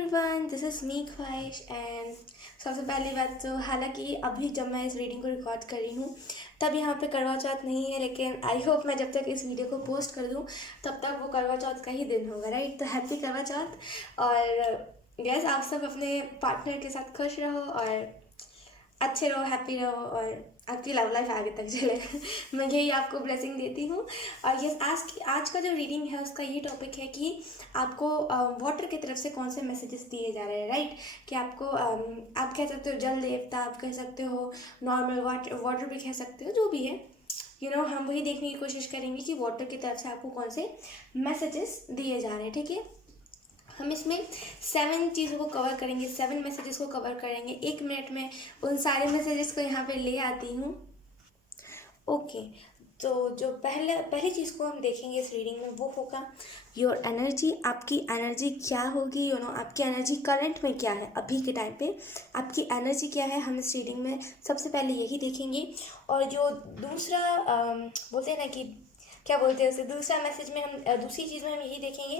Everyone, this is me ख्वाहिश and सबसे पहली बात तो हालांकि अभी जब मैं इस रीडिंग को रिकॉर्ड कर रही हूँ तब यहाँ पे करवा चौथ नहीं है, लेकिन आई होप मैं जब तक इस वीडियो को पोस्ट कर दूँ तब तक वो करवा चौथ का ही दिन होगा, राइट। तो हैप्पी करवा चौथ। और गैस आप सब अपने पार्टनर के साथ खुश रहो और अच्छे रहो, हैप्पी रहो और आपकी लव लाइफ आगे तक चले। मैं यही आपको ब्लेसिंग देती हूँ। और ये आज का जो रीडिंग है उसका ये टॉपिक है कि आपको वाटर की तरफ से कौन से मैसेजेस दिए जा रहे हैं, राइट। कि आपको आप कह सकते हो जल देवता, आप कह सकते हो नॉर्मल वाटर भी कह सकते हो, जो भी है हम वही देखने की कोशिश करेंगे कि वाटर की तरफ से आपको कौन से मैसेजेस दिए जा रहे हैं, ठीक है। हम इसमें 7 चीज़ों को कवर करेंगे, 7 मैसेजेस को कवर करेंगे। 1 मिनट में उन सारे मैसेजेस को यहाँ पे ले आती हूँ। ओके, तो जो पहली चीज़ को हम देखेंगे इस रीडिंग में वो होगा योर एनर्जी। आपकी एनर्जी क्या होगी, आपकी एनर्जी करंट में क्या है, अभी के टाइम पे आपकी एनर्जी क्या है, हम इस रीडिंग में सबसे पहले यही देखेंगे। और जो दूसरा बोलते हैं ना कि क्या बोलते हैं उसे, दूसरा मैसेज में हम दूसरी चीज़ में हम यही देखेंगे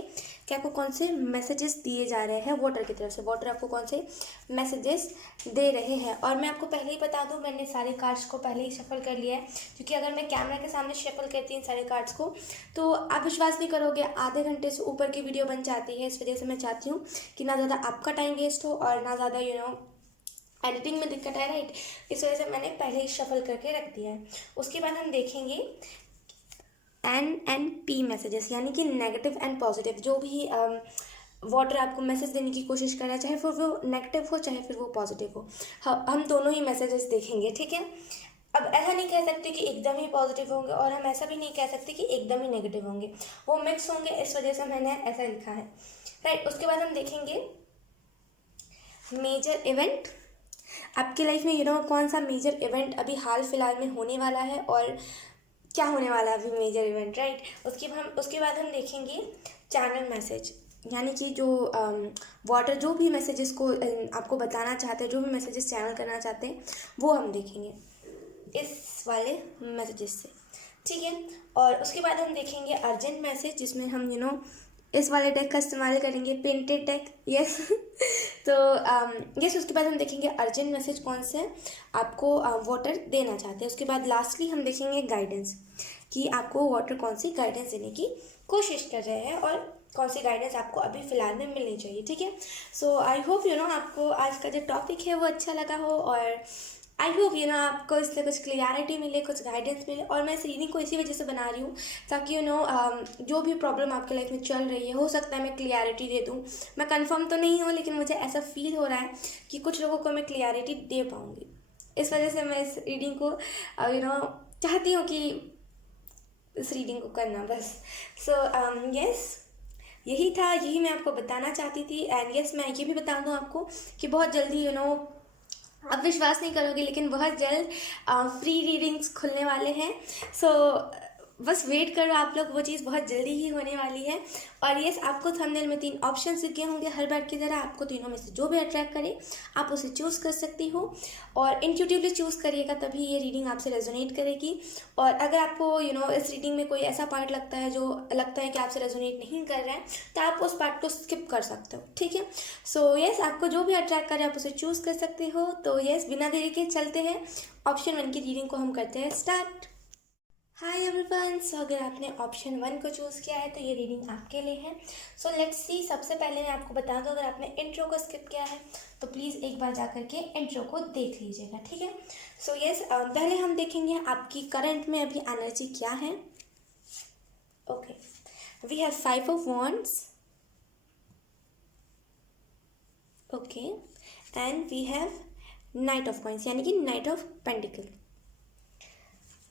कि आपको कौन से मैसेजेस दिए जा रहे हैं वाटर की तरफ से, वाटर आपको कौन से मैसेजेस दे रहे हैं। और मैं आपको पहले ही बता दूं, मैंने सारे कार्ड्स को पहले ही शफल कर लिया है, क्योंकि अगर मैं कैमरा के सामने शफल करती हूँ सारे कार्ड्स को तो आप विश्वास नहीं करोगे, आधे घंटे से ऊपर की वीडियो बन जाती है। इस वजह से मैं चाहती हूँ कि ना ज़्यादा आपका टाइम वेस्ट हो और ना ज़्यादा एडिटिंग में दिक्कत है, राइट। इस वजह से मैंने पहले ही शफल करके रख दिया है। उसके बाद हम देखेंगे NNP मैसेजेस, यानी कि नेगेटिव एंड पॉजिटिव। जो भी वाटर आपको मैसेज देने की कोशिश कर रहा है, चाहे फिर वो नेगेटिव हो चाहे फिर वो पॉजिटिव हो, हम दोनों ही मैसेजेस देखेंगे, ठीक है। अब ऐसा नहीं कह सकते कि एकदम ही पॉजिटिव होंगे और हम ऐसा भी नहीं कह सकते कि एकदम ही नेगेटिव होंगे, वो मिक्स होंगे। इस वजह से मैंने ऐसा लिखा है, राइट। उसके बाद हम देखेंगे मेजर इवेंट। आपकी लाइफ में कौन सा मेजर इवेंट अभी हाल फिलहाल में होने वाला है और क्या होने वाला है अभी मेजर इवेंट, राइट। उसके बाद हम देखेंगे चैनल मैसेज, यानी कि जो वाटर जो भी मैसेजेस को आपको बताना चाहते हैं, जो भी मैसेजेस चैनल करना चाहते हैं, वो हम देखेंगे इस वाले मैसेजेस से, ठीक है। और उसके बाद हम देखेंगे अर्जेंट मैसेज, जिसमें हम इस वाले डेक का इस्तेमाल करेंगे, पेंटेड डेक, यस। तो यस, उसके बाद हम देखेंगे अर्जेंट मैसेज कौन से आपको वाटर देना चाहते हैं। उसके बाद लास्टली हम देखेंगे गाइडेंस, कि आपको वाटर कौन सी गाइडेंस देने की कोशिश कर रहे हैं और कौन सी गाइडेंस आपको अभी फ़िलहाल में मिलनी चाहिए, ठीक है। सो आई होप आपको आज का जो टॉपिक है वो अच्छा लगा हो, और आई होप आपको इससे कुछ क्लियरिटी मिले, कुछ गाइडेंस मिले। और मैं इस रीडिंग को इसी वजह से बना रही हूँ ताकि जो भी प्रॉब्लम आपके लाइफ में चल रही है, हो सकता है मैं क्लियरिटी दे दूँ। मैं कंफर्म तो नहीं हूँ, लेकिन मुझे ऐसा फील हो रहा है कि कुछ लोगों को मैं क्लियरिटी दे पाऊँगी। इस वजह से मैं इस रीडिंग को चाहती हूँ कि इस रीडिंग को करना, बस। सो यस, यही था, यही मैं आपको बताना चाहती थी। एंड यस, मैं ये भी बता दूँ आपको कि बहुत जल्दी आप विश्वास नहीं करोगे, लेकिन बहुत जल्द फ्री रीडिंग्स खुलने वाले हैं। सो बस वेट करो आप लोग, वो चीज़ बहुत जल्दी ही होने वाली है। और यस, आपको थंबनेल में 3 ऑप्शन दिखे होंगे हर बार की तरह। आपको तीनों में से जो भी अट्रैक्ट करे आप उसे चूज़ कर सकती हो, और इंट्यूटिवली चूज़ करिएगा, तभी ये रीडिंग आपसे रेजोनेट करेगी। और अगर आपको इस रीडिंग में कोई ऐसा पार्ट लगता है जो लगता है कि आपसे रेजोनेट नहीं कर रहा है, तो आप उस पार्ट को स्किप कर सकते हो, ठीक है। सो यस, आपको जो भी अट्रैक्ट करे आप उसे चूज़ कर सकते हो। तो यस, बिना देरी के चलते हैं ऑप्शन 1 की रीडिंग को हम करते हैं स्टार्ट। हाय एवरीवन, सो अगर आपने ऑप्शन 1 को चूज़ किया है तो ये रीडिंग आपके लिए है। So let's see. सबसे पहले मैं आपको बता दूं, अगर आपने इंट्रो को स्किप किया है तो प्लीज़ एक बार जा करके इंट्रो को देख लीजिएगा, ठीक है। सो यस, पहले हम देखेंगे आपकी करंट में अभी एनर्जी क्या है। Okay, we have 5 of wands, okay, and we have knight of coins, यानी कि नाइट ऑफ पेंटिकल।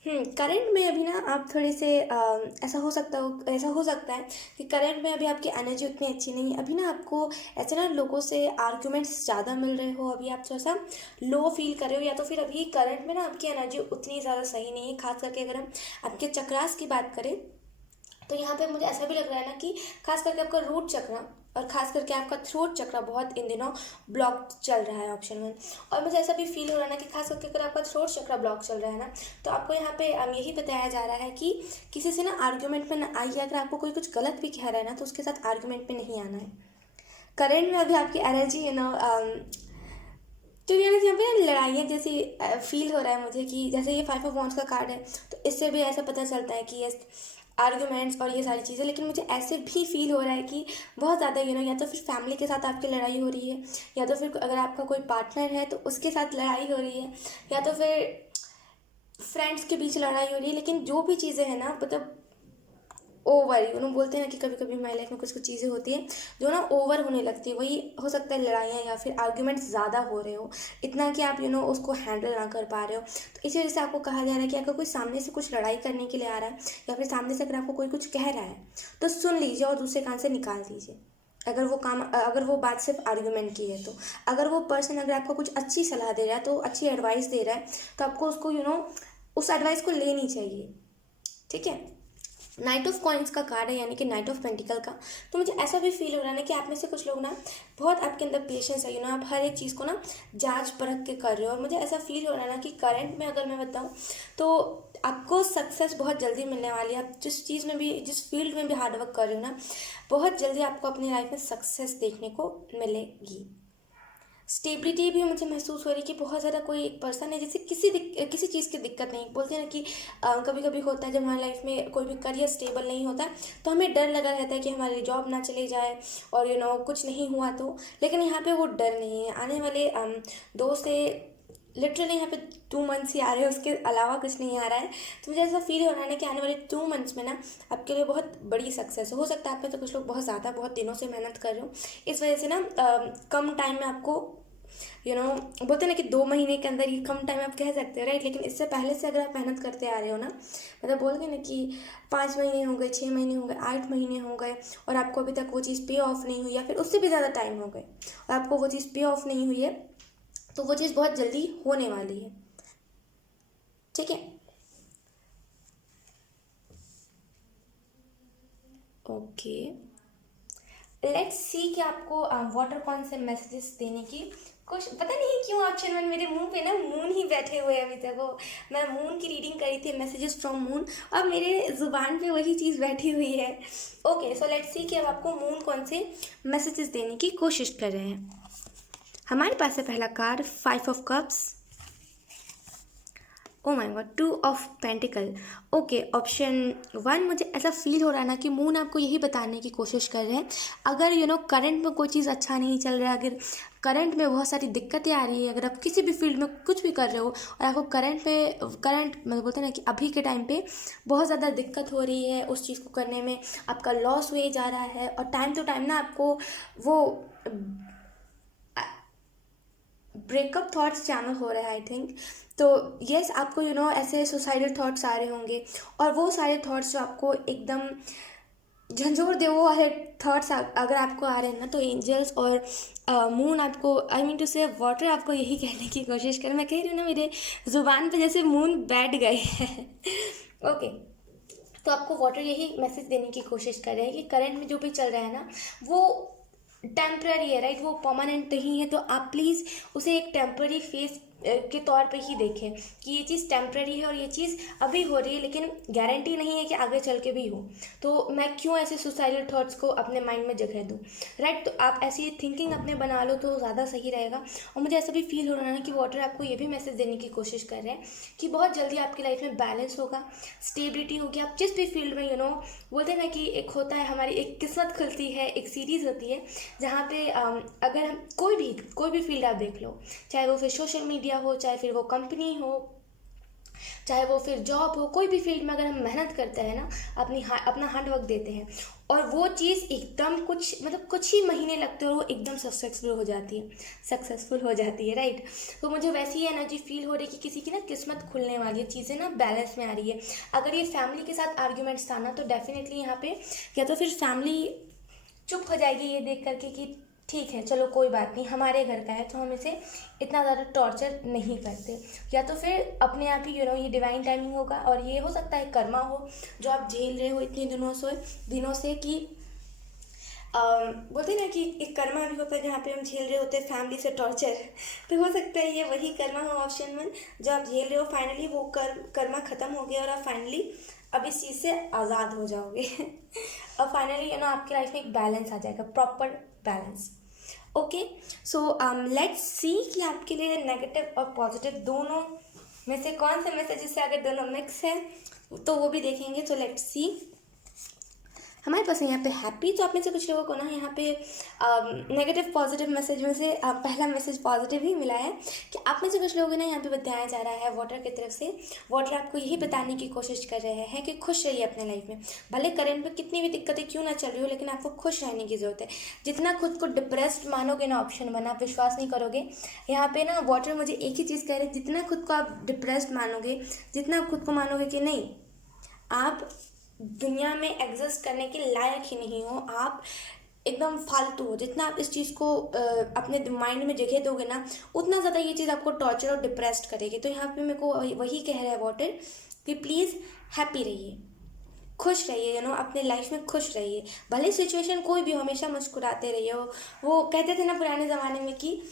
करंट में अभी ना आप थोड़े से ऐसा हो सकता है कि करंट में अभी आपकी एनर्जी उतनी अच्छी नहीं है। अभी ना आपको ऐसे ना लोगों से आर्ग्यूमेंट्स ज़्यादा मिल रहे हो, अभी आप थोड़ा सा लो फील कर रहे हो, या तो फिर अभी करंट में ना आपकी एनर्जी उतनी ज़्यादा सही नहीं है। खास करके अगर हम आपके चक्रास की बात करें तो यहाँ पे मुझे ऐसा भी लग रहा है ना कि खास करके आपका रूट चक्र और खास करके आपका थ्रोट चक्र बहुत इन दिनों ब्लॉक चल रहा है, ऑप्शन 1। और मुझे ऐसा भी फील हो रहा है ना कि खास करके अगर आपका थ्रोट चक्र ब्लॉक चल रहा है ना, तो आपको यहाँ पे यही बताया जा रहा है कि किसी से ना आर्ग्यूमेंट में ना आइए। अगर आपको कोई कुछ गलत भी कह रहा है ना, तो उसके साथ आर्ग्यूमेंट में नहीं आना है। करंट में अभी आपकी एनर्जी तो यानी यहाँ पे ना लड़ाइयाँ जैसी फील हो रहा है मुझे, कि जैसे ये 5 ऑफ वॉन्ड्स का कार्ड है तो इससे भी ऐसा पता चलता है कि यस आर्ग्यूमेंट्स और ये सारी चीज़ें, लेकिन मुझे ऐसे भी फील हो रहा है कि बहुत ज़्यादा या तो फिर फैमिली के साथ आपकी लड़ाई हो रही है, या तो फिर अगर आपका कोई पार्टनर है तो उसके साथ लड़ाई हो रही है, या तो फिर फ्रेंड्स के बीच लड़ाई हो रही है। लेकिन जो भी चीज़ें हैं ना, मतलब ओवर बोलते हैं ना कि कभी कभी हमारी लाइफ में कुछ कुछ चीज़ें होती हैं जो ना ओवर होने लगती है। वही हो सकता है लड़ाइयाँ या फिर आर्ग्यूमेंट्स ज़्यादा हो रहे हो, इतना कि आप उसको हैंडल ना कर पा रहे हो। तो इसी वजह से आपको कहा जा रहा है कि अगर कोई सामने से कुछ लड़ाई करने के लिए आ रहा है, या फिर सामने से अगर आपको कोई कुछ कह रहा है, तो सुन लीजिए और दूसरे कान से निकाल दीजिए। अगर वो बात सिर्फ आर्ग्यूमेंट की है, तो अगर वो पर्सन अगर आपको कुछ अच्छी सलाह दे रहा है, तो अच्छी एडवाइस दे रहा है, तो आपको उसको उस एडवाइस को लेनी चाहिए। ठीक है। नाइट ऑफ कॉइन्स का कार्ड है, यानी कि नाइट ऑफ पेंटिकल का। तो मुझे ऐसा भी फील हो रहा है ना कि आप में से कुछ लोग ना बहुत आपके अंदर पेशेंस है, आप हर एक चीज़ को ना जांच परख के कर रहे हो। और मुझे ऐसा फील हो रहा है ना कि करंट में अगर मैं बताऊँ तो आपको सक्सेस बहुत जल्दी मिलने वाली है। आप जिस चीज़ में भी, जिस फील्ड में भी हार्डवर्क कर रहे हो ना, बहुत जल्दी आपको अपनी लाइफ में सक्सेस देखने को मिलेगी। स्टेबिलिटी भी मुझे महसूस हो रही है कि बहुत ज़्यादा कोई एक पर्सन है जिसे किसी चीज़ की दिक्कत नहीं। बोलते हैं ना कि कभी कभी होता है जब हमारी लाइफ में कोई भी करियर स्टेबल नहीं होता है, तो हमें डर लगा रहता है कि हमारी जॉब ना चले जाए और कुछ नहीं हुआ तो। लेकिन यहाँ पे वो डर नहीं है। आने वाले 2 से लिटरली यहाँ पे 2 मंथ्स ही आ रहे हैं, उसके अलावा कुछ नहीं आ रहा है। तो मुझे ऐसा फील हो रहा है ना कि आने वाले 2 मंथ्स में ना आपके लिए बहुत बड़ी सक्सेस हो सकता है। आप में तो कुछ लोग बहुत दिनों से मेहनत कर रहे हो, इस वजह से ना कम टाइम में आपको बोलते हैं ना कि 2 महीने के अंदर, ये कम टाइम आप कह सकते हो राइट। लेकिन इससे पहले से अगर आप मेहनत करते आ रहे हो ना, मतलब बोलते हैं ना कि 5 महीने हो गए, 6 महीने हो गए, 8 महीने हो गए, और आपको अभी तक वो चीज़ पे ऑफ नहीं हुई, या फिर उससे भी ज़्यादा टाइम हो गए और आपको वो चीज़ पे ऑफ नहीं हुई है, तो वो चीज़ बहुत जल्दी होने वाली है। ठीक है। ओके, लेट्स सी कि आपको वाटर कौन से मैसेजेस देने की कुछ। पता नहीं क्यों ऑप्शन 1 मेरे मुंह पे ना मून ही बैठे हुए हैं अभी तक। वो मैं मून की रीडिंग करी थी, मैसेजेस फ्रॉम मून, अब मेरे ज़ुबान पे वही चीज़ बैठी हुई है। ओके, सो लेट्स सी कि अब आपको मून कौन से मैसेजेस देने की कोशिश कर रहे हैं। हमारे पास है पहला card 5 of cups. O my God, 2 of pentacle. Okay, option 1 मुझे ऐसा फील हो रहा है ना कि मून आपको यही बताने की कोशिश कर रहे हैं, अगर करंट में कोई चीज़ अच्छा नहीं चल रहा है, अगर करंट में बहुत सारी दिक्कतें आ रही है, अगर आप किसी भी फील्ड में कुछ भी कर रहे हो और आपको करंट मतलब बोलते हैं ना कि अभी के टाइम पे बहुत ज़्यादा दिक्कत हो रही है उस चीज़ को करने में, आपका लॉस हुए जा रहा है, और टाइम टू टाइम ना आपको वो ब्रेकअप थॉट्स चैनल हो रहा है आई थिंक। तो यस, आपको ऐसे सुसाइडल थॉट्स आ रहे होंगे, और वो सारे थॉट्स जो आपको एकदम झंझोर दे, वो वाले थॉट्स अगर आपको आ रहे हैं ना, तो एंजल्स और मून आपको, आई मीन टू से वाटर आपको यही कहने की कोशिश करें। मैं कह रही हूँ ना, मेरे ज़ुबान पे जैसे मून बैठ गए हैं। ओके, तो आपको वाटर यही मैसेज देने की कोशिश कर रहे हैं कि करंट में जो भी चल रहा है ना, वो टेम्प्ररी है राइट, वो परमानेंट नहीं है। तो आप प्लीज़ उसे एक टेम्प्ररी फेस के तौर पे ही देखें कि ये चीज़ टेम्प्ररी है और ये चीज़ अभी हो रही है, लेकिन गारंटी नहीं है कि आगे चल के भी हो। तो मैं क्यों ऐसे सुसाइडल थॉट्स को अपने माइंड में जगह दूँ राइट। तो आप ऐसी थिंकिंग अपने बना लो तो ज़्यादा सही रहेगा। और मुझे ऐसा भी फील हो रहा है ना कि वाटर आपको ये भी मैसेज देने की कोशिश कर रहे हैं कि बहुत जल्दी आपकी लाइफ में बैलेंस होगा, स्टेबिलिटी होगी। आप जिस भी फील्ड में बोलते हैं ना कि एक होता है, हमारी एक किस्मत खुलती है, एक सीरीज़ होती है जहाँ पे अगर हम कोई भी फील्ड आप देख लो, चाहे वो फिर सोशल मीडिया हो, चाहे फिर वो कंपनी हो, चाहे वो फिर जॉब हो, कोई भी फील्ड में अगर हम मेहनत करते हैं ना, अपना हार्डवर्क देते हैं, और वो चीज़ एकदम कुछ ही महीने लगते हैं और वो एकदम सक्सेसफुल हो जाती है राइट। तो मुझे वैसी एनर्जी फील हो रही है कि किसी की ना किस्मत खुलने वाली है, चीज़ें ना बैलेंस में आ रही है। अगर ये फैमिली के साथ आर्ग्यूमेंट्स था ना, तो डेफिनेटली यहाँ पे या तो फिर फैमिली चुप हो जाएगी ये देख करके कि ठीक है चलो कोई बात नहीं, हमारे घर का है तो हम इसे इतना ज़्यादा टॉर्चर नहीं करते, या तो फिर अपने आप ही ये डिवाइन टाइमिंग होगा। और ये हो सकता है कर्मा हो जो आप झेल रहे हो इतने दिनों से कि बोलते हैं ना कि एक कर्मा भी होता है जहाँ पे हम झेल रहे होते हैं फैमिली से टॉर्चर। तो हो सकता है ये वही कर्मा हो, ऑप्शन 1, जो आप झेल रहे हो, फाइनली वो कर्मा ख़त्म हो गया और आप फाइनली अब इस चीज़ से आज़ाद हो जाओगे। और फाइनली आपकी लाइफ में एक बैलेंस आ जाएगा, proper balance. Okay, so let's see कि आपके लिए नेगेटिव और पॉजिटिव दोनों में से कौन से मैसेजेस है। अगर दोनों मिक्स है तो वो भी देखेंगे। तो लेट्स सी। हमारे पास है यहाँ पे हैप्पी। तो आप में से कुछ लोगों को ना यहाँ पे नेगेटिव पॉजिटिव मैसेज में से पहला मैसेज पॉजिटिव ही मिला है कि आप में से कुछ लोगों ने यहाँ पे बताया जा रहा है वाटर की तरफ से। वाटर आपको यही बताने की कोशिश कर रहे हैं कि खुश रहिए अपने लाइफ में, भले करंट में कितनी भी दिक्कतें क्यों ना चल रही हो, लेकिन आपको खुश रहने की ज़रूरत है। जितना खुद को डिप्रेस्ड मानोगे ना, ऑप्शन बना, आप विश्वास नहीं करोगे। यहाँ पे ना वाटर मुझे एक ही चीज़ कह रहे हैं, जितना खुद को आप डिप्रेस्ड मानोगे, जितना आप खुद को मानोगे कि नहीं आप दुनिया में एग्जिस्ट करने के लायक ही नहीं हो, आप एकदम फालतू हो, जितना आप इस चीज़ को अपने माइंड में जगह दोगे ना, उतना ज़्यादा ये चीज़ आपको टॉर्चर और डिप्रेस्ड करेगी। तो यहाँ पे मेरे को वही कह रहा है वाटर कि प्लीज़ हैप्पी रहिए, खुश रहिए, अपने लाइफ में खुश रहिए। भले सिचुएशन कोई भी हो, हमेशा मुस्कुराते रहिए। वो कहते थे ना पुराने ज़माने में कि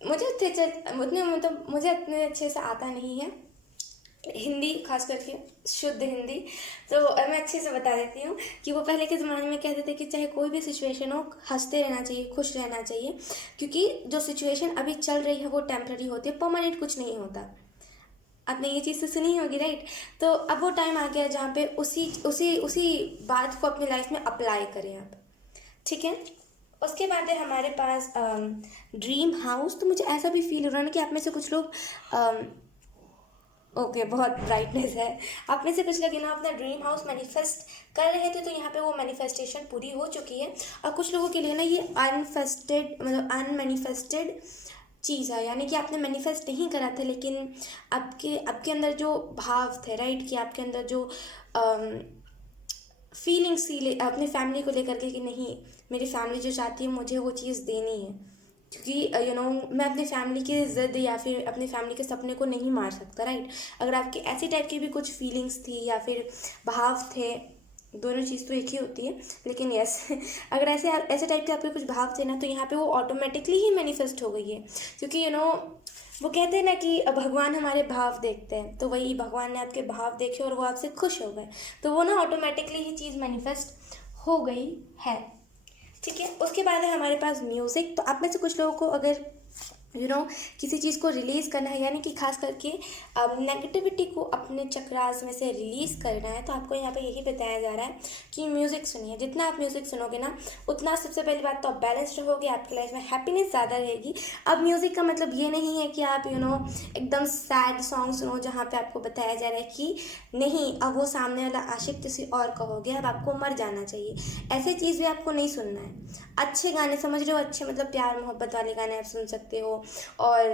मुझे उतने अच्छे से आता नहीं है हिंदी, खास करके शुद्ध हिंदी, तो मैं अच्छे से बता देती हूँ कि वो पहले के ज़माने में कहते थे कि चाहे कोई भी सिचुएशन हो, हंसते रहना चाहिए, खुश रहना चाहिए, क्योंकि जो सिचुएशन अभी चल रही है वो टेम्पररी होती है, परमानेंट कुछ नहीं होता। आपने ये चीज़ तो सुनी होगी, राइट? तो अब वो टाइम आ गया जहाँ पे उसी उसी उसी बात को अपनी लाइफ में अप्लाई करें आप, ठीक है। उसके बाद है हमारे पास ड्रीम हाउस। तो मुझे ऐसा भी फील हो रहा है ना कि आप में से कुछ लोग ओके बहुत ब्राइटनेस है, आप में से कुछ लोग अपना ड्रीम हाउस मैनिफेस्ट कर रहे थे, तो यहाँ पे वो मैनिफेस्टेशन पूरी हो चुकी है। और कुछ लोगों के लिए ना ये अनफेस्टेड मतलब अनमैनिफेस्टेड चीज़ है, यानी कि आपने मैनिफेस्ट नहीं करा था, लेकिन आपके अंदर जो भाव थे, राइट, कि आपके अंदर जो फीलिंग्स थी अपनी फैमिली को लेकर के कि नहीं, मेरी फैमिली जो चाहती है मुझे वो चीज़ देनी है, क्योंकि मैं अपनी फैमिली की ज़िद या फिर अपनी फैमिली के सपने को नहीं मार सकता, राइट। अगर आपकी ऐसी टाइप की भी कुछ फीलिंग्स थी या फिर भाव थे, दोनों चीज़ तो एक ही होती है, लेकिन यस अगर ऐसे टाइप के आपके कुछ भाव थे ना, तो यहाँ पे वो ऑटोमेटिकली ही मैनिफेस्ट हो गई है, क्योंकि वो कहते हैं ना कि भगवान हमारे भाव देखते हैं, तो वही भगवान ने आपके भाव देखे और वो आपसे खुश हो गए, तो वो ना ऑटोमेटिकली ही चीज़ मैनिफेस्ट हो गई है, ठीक है। उसके बाद है हमारे पास म्यूज़िक। तो आप में से कुछ लोगों को अगर किसी चीज़ को रिलीज़ करना है, यानी कि खास करके नेगेटिविटी को अपने चक्रास में से रिलीज़ करना है, तो आपको यहाँ पे यही बताया जा रहा है कि म्यूज़िक सुनिए। जितना आप म्यूज़िक सुनोगे ना, उतना सबसे पहली बात तो आप बैलेंस रहोगे, आपकी लाइफ में हैप्पीनेस ज़्यादा रहेगी। अब म्यूज़िक का मतलब ये नहीं है कि आप एकदम सैड सॉन्ग सुनो, जहाँ पे आपको बताया जा रहा है कि नहीं अब वो सामने वाला आशिक किसी और का हो गया, अब आपको मर जाना चाहिए, ऐसे चीज़ भी आपको नहीं सुनना है। अच्छे गाने, समझ रहे हो, अच्छे मतलब प्यार मोहब्बत वाले गाने आप सुन सकते हो। और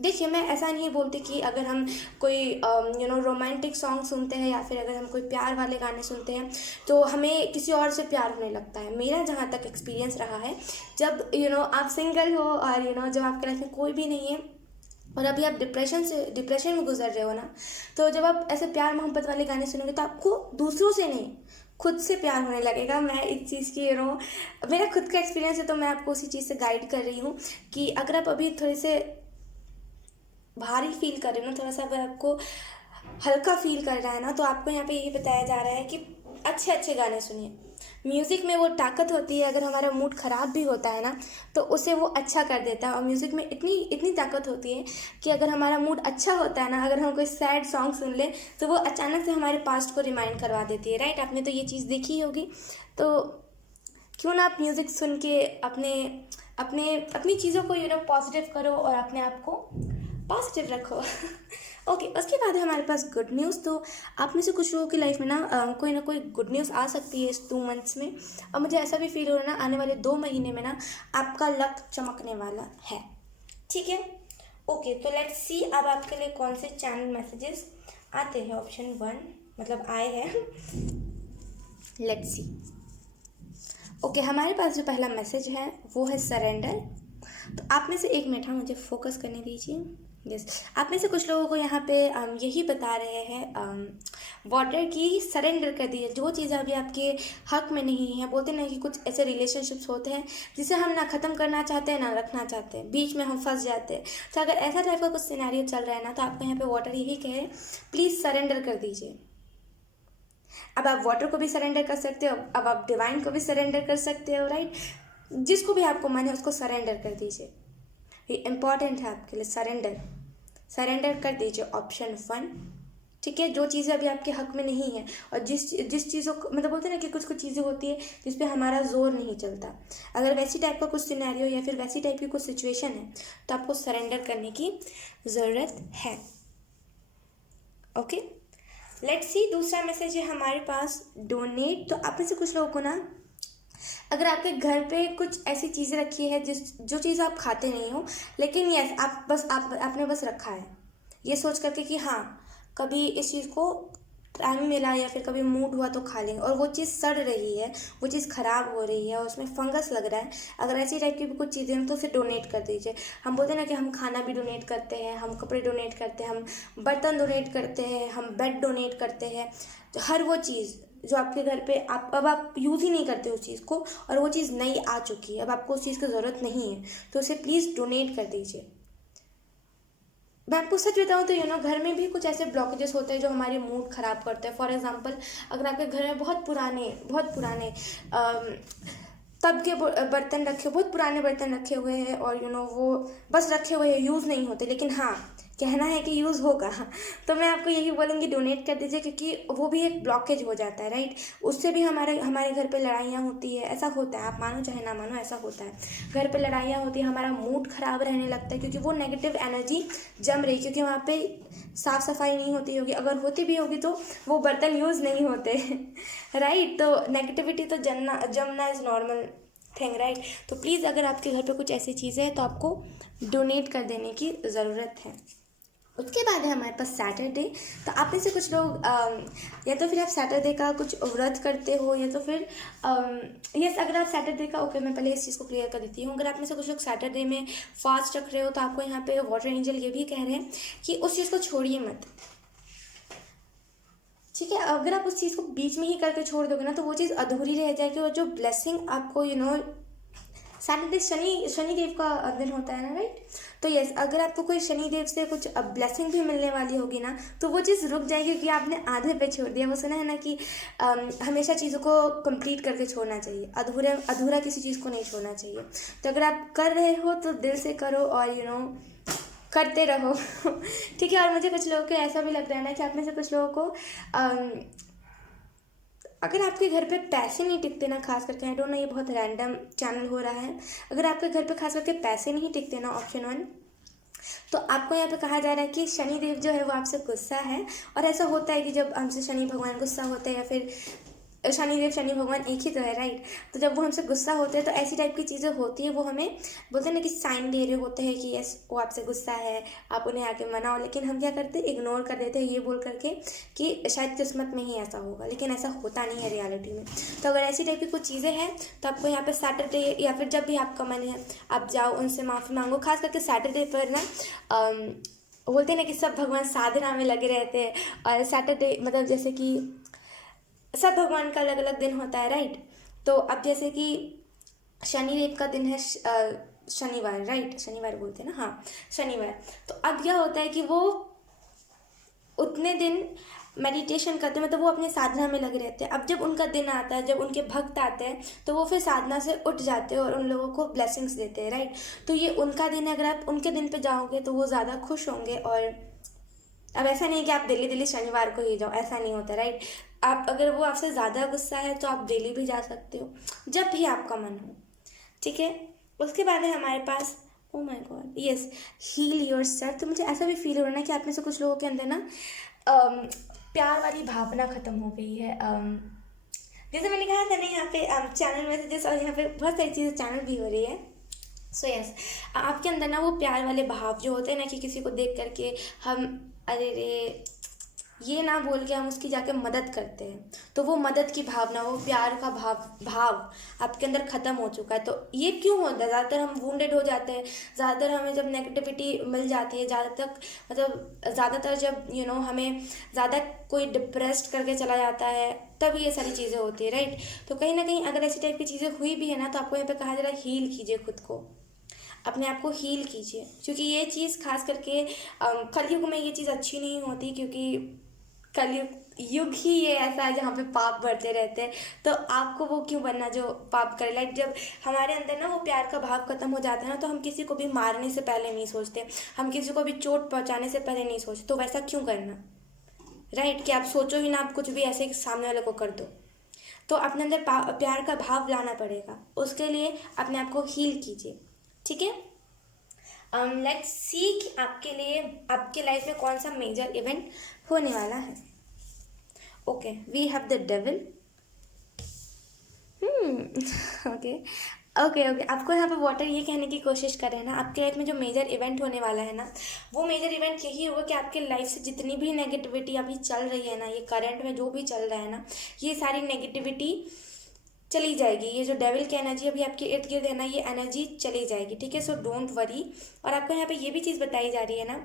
देखिए, मैं ऐसा नहीं बोलती कि अगर हम कोई रोमांटिक सॉन्ग सुनते हैं या फिर अगर हम कोई प्यार वाले गाने सुनते हैं तो हमें किसी और से प्यार होने लगता है। मेरा जहाँ तक एक्सपीरियंस रहा है, जब आप सिंगल हो और जब आपके लाइफ में कोई भी नहीं है और अभी आप डिप्रेशन में गुजर रहे हो ना, तो जब आप ऐसे प्यार मोहब्बत वाले गाने सुनोगे तो आपको दूसरों से नहीं, खुद से प्यार होने लगेगा। मैं इस चीज़ की मेरा खुद का एक्सपीरियंस है, तो मैं आपको उसी चीज़ से गाइड कर रही हूँ कि अगर आप अभी थोड़े से भारी फील कर रहे हो ना, थोड़ा सा अगर आपको हल्का फील कर रहा है ना, तो आपको यहाँ पे यही बताया जा रहा है कि अच्छे अच्छे गाने सुनिए। म्यूज़िक में वो ताकत होती है, अगर हमारा मूड ख़राब भी होता है ना, तो उसे वो अच्छा कर देता है। और म्यूज़िक में इतनी ताकत होती है कि अगर हमारा मूड अच्छा होता है ना, अगर हम कोई सैड सॉन्ग सुन लें तो वो अचानक से हमारे पास्ट को रिमाइंड करवा देती है, राइट। आपने तो ये चीज़ देखी ही होगी। तो क्यों ना आप म्यूज़िक सुन के अपनी चीज़ों को पॉजिटिव करो और अपने आप को पॉजिटिव रखो ओके, उसके बाद है हमारे पास गुड न्यूज़। तो आप में से कुछ लोगों की लाइफ में ना कोई गुड न्यूज़ आ सकती है इस 2 मंथ्स में। और मुझे ऐसा भी फील हो रहा है ना, आने वाले 2 महीने में ना आपका लक चमकने वाला है, ठीक है। ओके, तो लेट्स सी अब आपके लिए कौन से चैनल मैसेजेस आते हैं। ऑप्शन 1 मतलब आए हैं। Let's see. ओके, हमारे पास जो पहला मैसेज है वो है सरेंडर। तो आप में से एक मिनट, हाँ मुझे फोकस करने दीजिए। यस, आप में से कुछ लोगों को यहाँ पे यही बता रहे हैं वाटर की सरेंडर कर दिए, जो चीज़ें अभी आपके हक में नहीं है। बोलते ना कि कुछ ऐसे रिलेशनशिप्स होते हैं जिसे हम ना ख़त्म करना चाहते हैं ना रखना चाहते हैं, बीच में हम फंस जाते हैं। तो अगर ऐसा टाइप का कुछ सिनेरियो चल रहा है ना, तो आपको यहाँ पे वाटर यही कहे, प्लीज़ सरेंडर कर दीजिए। अब आप वाटर को भी सरेंडर कर सकते हो, अब आप डिवाइन को भी सरेंडर कर सकते हो, राइट। जिसको भी आपको मन है उसको सरेंडर कर दीजिए। ये इम्पॉर्टेंट है आपके लिए, सरेंडर कर दीजिए ऑप्शन 1। ठीक है, जो चीज़ें अभी आपके हक में नहीं है और जिस चीज़ों को मतलब बोलते हैं ना कि कुछ कुछ चीज़ें होती है जिस पे हमारा जोर नहीं चलता, अगर वैसी टाइप का कुछ सिनेरियो या फिर वैसी टाइप की कुछ सिचुएशन है तो आपको सरेंडर करने की ज़रूरत है। ओके, लेट्स सी, दूसरा मैसेज है हमारे पास डोनेट। तो आप में से कुछ लोगों को ना, अगर आपके घर पे कुछ ऐसी चीज़ें रखी है जो चीज़ आप खाते नहीं हो, लेकिन यस आपने बस रखा है ये सोच करके कि हाँ कभी इस चीज़ को टाइम मिला या फिर कभी मूड हुआ तो खा लेंगे, और वो चीज़ सड़ रही है, वो चीज़ ख़राब हो रही है और उसमें फंगस लग रहा है, अगर ऐसी टाइप की भी कुछ चीज़ें हैं तो उसे डोनेट कर दीजिए। हम बोलते हैं ना कि हम खाना भी डोनेट करते हैं, हम कपड़े डोनेट करते हैं, हम बर्तन डोनेट करते हैं, हम बेड डोनेट करते हैं। तो हर वो चीज़ जो आपके घर पे आप यूज़ ही नहीं करते उस चीज़ को और वो चीज़ नई आ चुकी है, अब आपको उस चीज़ की ज़रूरत नहीं है, तो उसे प्लीज़ डोनेट कर दीजिए। मैं आपको सच बताऊँ तो घर में भी कुछ ऐसे ब्लॉकेजेस होते हैं जो हमारे मूड ख़राब करते हैं। फॉर एग्जांपल, अगर आपके घर में बहुत पुराने तब के बर्तन रखे, बहुत पुराने बर्तन रखे हुए हैं और वो बस रखे हुए हैं, यूज़ नहीं होते, लेकिन हाँ कहना है कि यूज़ होगा, तो मैं आपको यही बोलूँगी डोनेट कर दीजिए, क्योंकि वो भी एक ब्लॉकेज हो जाता है, राइट। उससे भी हमारे घर पे लड़ाइयाँ होती है, ऐसा होता है, आप मानो चाहे ना मानो ऐसा होता है। घर पे लड़ाइयाँ होती है, हमारा मूड ख़राब रहने लगता है क्योंकि वो नेगेटिव एनर्जी जम रही, क्योंकि वहाँ पे साफ़ सफाई नहीं होती होगी, अगर होती भी होगी तो वो बर्तन यूज़ नहीं होते राइट। तो नेगेटिविटी तो जमना इज़ नॉर्मल थिंग, राइट। तो प्लीज़ अगर आपके घर पे कुछ ऐसी चीज़ें हैं तो आपको डोनेट कर देने की ज़रूरत है। उसके बाद है हमारे पास सैटरडे। तो आप में से कुछ लोग या तो फिर आप सैटरडे का कुछ व्रत करते हो या तो फिर यस, अगर आप सैटरडे का, ओके मैं पहले इस चीज़ को क्लियर कर देती हूँ, अगर आप में से कुछ लोग सैटरडे में फास्ट रख रहे हो तो आपको यहाँ पे वाटर एंजल ये भी कह रहे हैं कि उस चीज़ को छोड़िए मत। ठीक है, अगर आप उस चीज़ को बीच में ही करके छोड़ दोगे ना तो वो चीज़ अधूरी रह जाएगी, और जो ब्लेसिंग आपको सैटरडे शनिदेव का दिन होता है ना, राइट। तो यस, अगर आपको कोई शनिदेव से कुछ ब्लेसिंग भी मिलने वाली होगी ना तो वो चीज़ रुक जाएगी, क्योंकि आपने आधे पे छोड़ दिया। वो सुना है ना कि हमेशा चीज़ों को कंप्लीट करके छोड़ना चाहिए, अधूरा किसी चीज़ को नहीं छोड़ना चाहिए। तो अगर आप कर रहे हो तो दिल से करो और करते रहो ठीक है। और मुझे कुछ लोगों को ऐसा भी लग रहा है ना कि आप में से कुछ लोगों को अगर आपके घर पे पैसे नहीं टिकते ना, खास करके आई डोंट नो, ये बहुत रैंडम चैनल हो रहा है, अगर आपके घर पे खास करके पैसे नहीं टिकते ना, ऑप्शन 1, तो आपको यहाँ पे कहा जा रहा है कि शनिदेव जो है वो आपसे गुस्सा है। और ऐसा होता है कि जब हमसे शनि भगवान गुस्सा होते हैं, या फिर शनिदेव शनि भगवान एक ही तो है, राइट। तो जब वो हमसे गुस्सा होते हैं तो ऐसी टाइप की चीज़ें होती है, वो हमें बोलते हैं ना कि साइन दे रहे होते हैं कि यस वो आपसे गुस्सा है, आप उन्हें आके मनाओ, लेकिन हम क्या करते हैं, इग्नोर कर देते हैं ये बोल करके कि शायद किस्मत में ही ऐसा होगा, लेकिन ऐसा होता नहीं है रियलिटी में। तो अगर ऐसी टाइप की कुछ चीज़ें हैं तो आपको यहाँ पर सैटरडे या फिर जब भी आपका मन है आप जाओ, उनसे माफ़ी मांगो। खास करके सैटरडे पर ना बोलते हैं ना कि सब भगवान साधना में लगे रहते हैं, और सैटरडे मतलब जैसे कि सब भगवान का अलग अलग दिन होता है, राइट। तो अब जैसे कि शनिदेव का दिन है शनिवार, राइट, शनिवार बोलते हैं ना, हाँ शनिवार। तो अब क्या होता है कि वो उतने दिन मेडिटेशन करते हैं, मतलब वो अपने साधना में लगे रहते हैं। अब जब उनका दिन आता है, जब उनके भक्त आते हैं तो वो फिर साधना से उठ जाते हैं और उन लोगों को ब्लेसिंग्स देते हैं, राइट। तो ये उनका दिन है, अगर आप उनके दिन पे जाओगे तो वो ज़्यादा खुश होंगे। और अब ऐसा नहीं कि आप डेली शनिवार को ही जाओ, ऐसा नहीं होता, राइट। आप अगर वो आपसे ज़्यादा गुस्सा है तो आप डेली भी जा सकते हो, जब भी आपका मन हो, ठीक है। उसके बाद है हमारे पास, oh my god, yes, heal yourself. तो मुझे ऐसा भी फील हो रहा है ना कि आप में से कुछ लोगों के अंदर ना प्यार वाली भावना ख़त्म हो गई है। जैसे मैंने कहा था ना, यहाँ पे चैनल मैसेजेस और यहाँ पे बहुत सारी चीज़ें चैनल भी हो रही है। सो यस, आपके अंदर ना वो प्यार वाले भाव जो होते हैं ना, कि किसी को देख करके हम अरे रे ये ना बोल के हम उसकी जाके मदद करते हैं, तो वो मदद की भावना, वो प्यार का भाव आपके अंदर ख़त्म हो चुका है। तो ये क्यों होता है, ज़्यादातर हम वुंडेड हो जाते हैं, ज़्यादातर हमें जब नेगेटिविटी मिल जाती है, ज़्यादातर जब हमें ज़्यादा कोई डिप्रेस्ड करके चला जाता है, तब ये सारी चीज़ें होती है, राइट। तो कहीं ना कहीं अगर ऐसी टाइप की चीज़ें हुई भी है ना, तो आपको यहाँ पे कहा जा रहा है हील कीजिए खुद को, अपने आप को हील कीजिए, क्योंकि ये चीज़ खास करके कलयुग में ये चीज़ अच्छी नहीं होती, क्योंकि कलयुग युग ही ये ऐसा है जहाँ पे पाप बढ़ते रहते हैं। तो आपको वो क्यों बनना जो पाप करे। लाइक जब हमारे अंदर ना वो प्यार का भाव खत्म हो जाता है ना, तो हम किसी को भी मारने से पहले नहीं सोचते, हम किसी को भी चोट पहुँचाने से पहले नहीं सोचते। तो वैसा क्यों करना, राइट। कि आप सोचो ही ना, आप कुछ भी ऐसे सामने वाले को कर दो। तो अपने अंदर प्यार का भाव लाना पड़ेगा, उसके लिए अपने आप को हील कीजिए, ठीक है। लेट्स सी कि आपके लिए आपके लाइफ में कौन सा मेजर इवेंट होने वाला है। Okay, we have the devil. Okay okay okay, आपको यहाँ पे वाटर ये कहने की कोशिश कर रहे हैं ना, आपके लाइफ में जो मेजर इवेंट होने वाला है ना, वो मेजर इवेंट यही होगा कि आपके लाइफ से जितनी भी नेगेटिविटी अभी चल रही है ना, ये करंट में जो भी चल रहा है ना, ये सारी नेगेटिविटी चली जाएगी। ये जो डेविल की एनर्जी अभी आपके इर्द गिर्द है ना, ये एनर्जी चली जाएगी, ठीक है। सो डोंट वरी। और आपको यहाँ पे ये भी चीज़ बताई जा रही है ना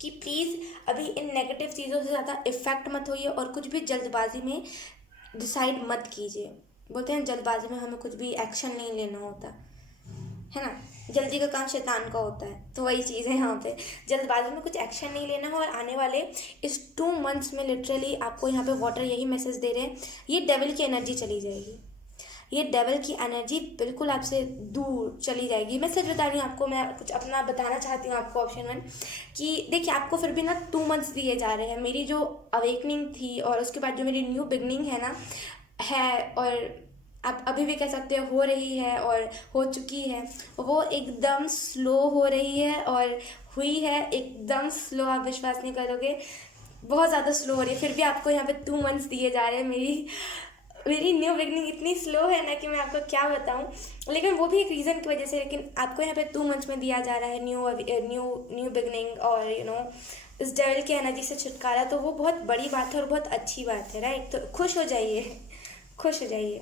कि प्लीज़ अभी इन नेगेटिव चीज़ों से ज़्यादा इफ़ेक्ट मत होइए और कुछ भी जल्दबाजी में डिसाइड मत कीजिए। बोलते हैं जल्दबाजी में हमें कुछ भी एक्शन नहीं लेना होता है ना, जल्दी का काम शैतान का होता है। तो वही चीज़ है यहाँ पे, जल्दबाजी में कुछ एक्शन नहीं लेना है। और आने वाले इस 2 मंथ्स में लिटरली आपको यहाँ पे वाटर यही मैसेज दे रहे हैं, ये डेविल की एनर्जी चली जाएगी, ये डेविल की एनर्जी बिल्कुल आपसे दूर चली जाएगी। मैं सच बता रही हूँ आपको, मैं कुछ अपना बताना चाहती हूँ आपको। ऑप्शन 1 कि देखिए, आपको फिर भी ना 2 मंथ्स दिए जा रहे हैं। मेरी जो अवेकनिंग थी और उसके बाद जो मेरी न्यू बिगनिंग है ना, है, और आप अभी भी कह सकते हो रही है और हो चुकी है, वो एकदम स्लो हो रही है और हुई है एकदम स्लो। आप विश्वास नहीं करोगे, बहुत ज़्यादा स्लो हो रही है। फिर भी आपको यहाँ पे 2 मंथ्स दिए जा रहे हैं। मेरी न्यू बिगनिंग इतनी स्लो है ना कि मैं आपको क्या बताऊँ, लेकिन वो भी एक रीज़न की वजह से। लेकिन आपको यहाँ पे 2 मंथ्स में दिया जा रहा है न्यू बिगनिंग और इस डेविल की एनर्जी से छुटकारा। तो वो बहुत बड़ी बात है और बहुत अच्छी बात है, राइट। तो खुश हो जाइए, खुश हो जाइए,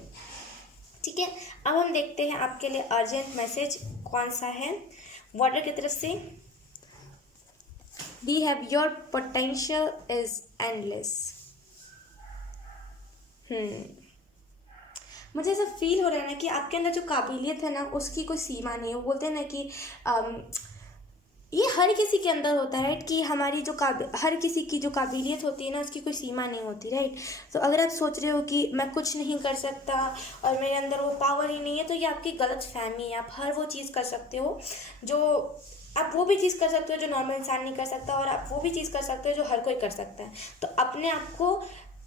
ठीक है। अब हम देखते हैं आपके लिए अर्जेंट मैसेज कौन सा है वाटर की तरफ से। We have your potential is endless. मुझे ऐसा फील हो रहा है ना कि आपके अंदर जो काबिलियत है ना, उसकी कोई सीमा नहीं है। वो बोलते हैं ना कि ये हर किसी के अंदर होता है, राइट। कि हमारी जो हर किसी की जो काबिलियत होती है ना, उसकी कोई सीमा नहीं होती, राइट। तो अगर आप सोच रहे हो कि मैं कुछ नहीं कर सकता और मेरे अंदर वो पावर ही नहीं है, तो ये आपकी गलत फहमी है। आप हर वो चीज़ कर सकते हो जो आप वो भी चीज़ कर सकते हो जो नॉर्मल इंसान नहीं कर सकता, और आप वो भी चीज़ कर सकते हो जो हर कोई कर सकता है। तो अपने आप को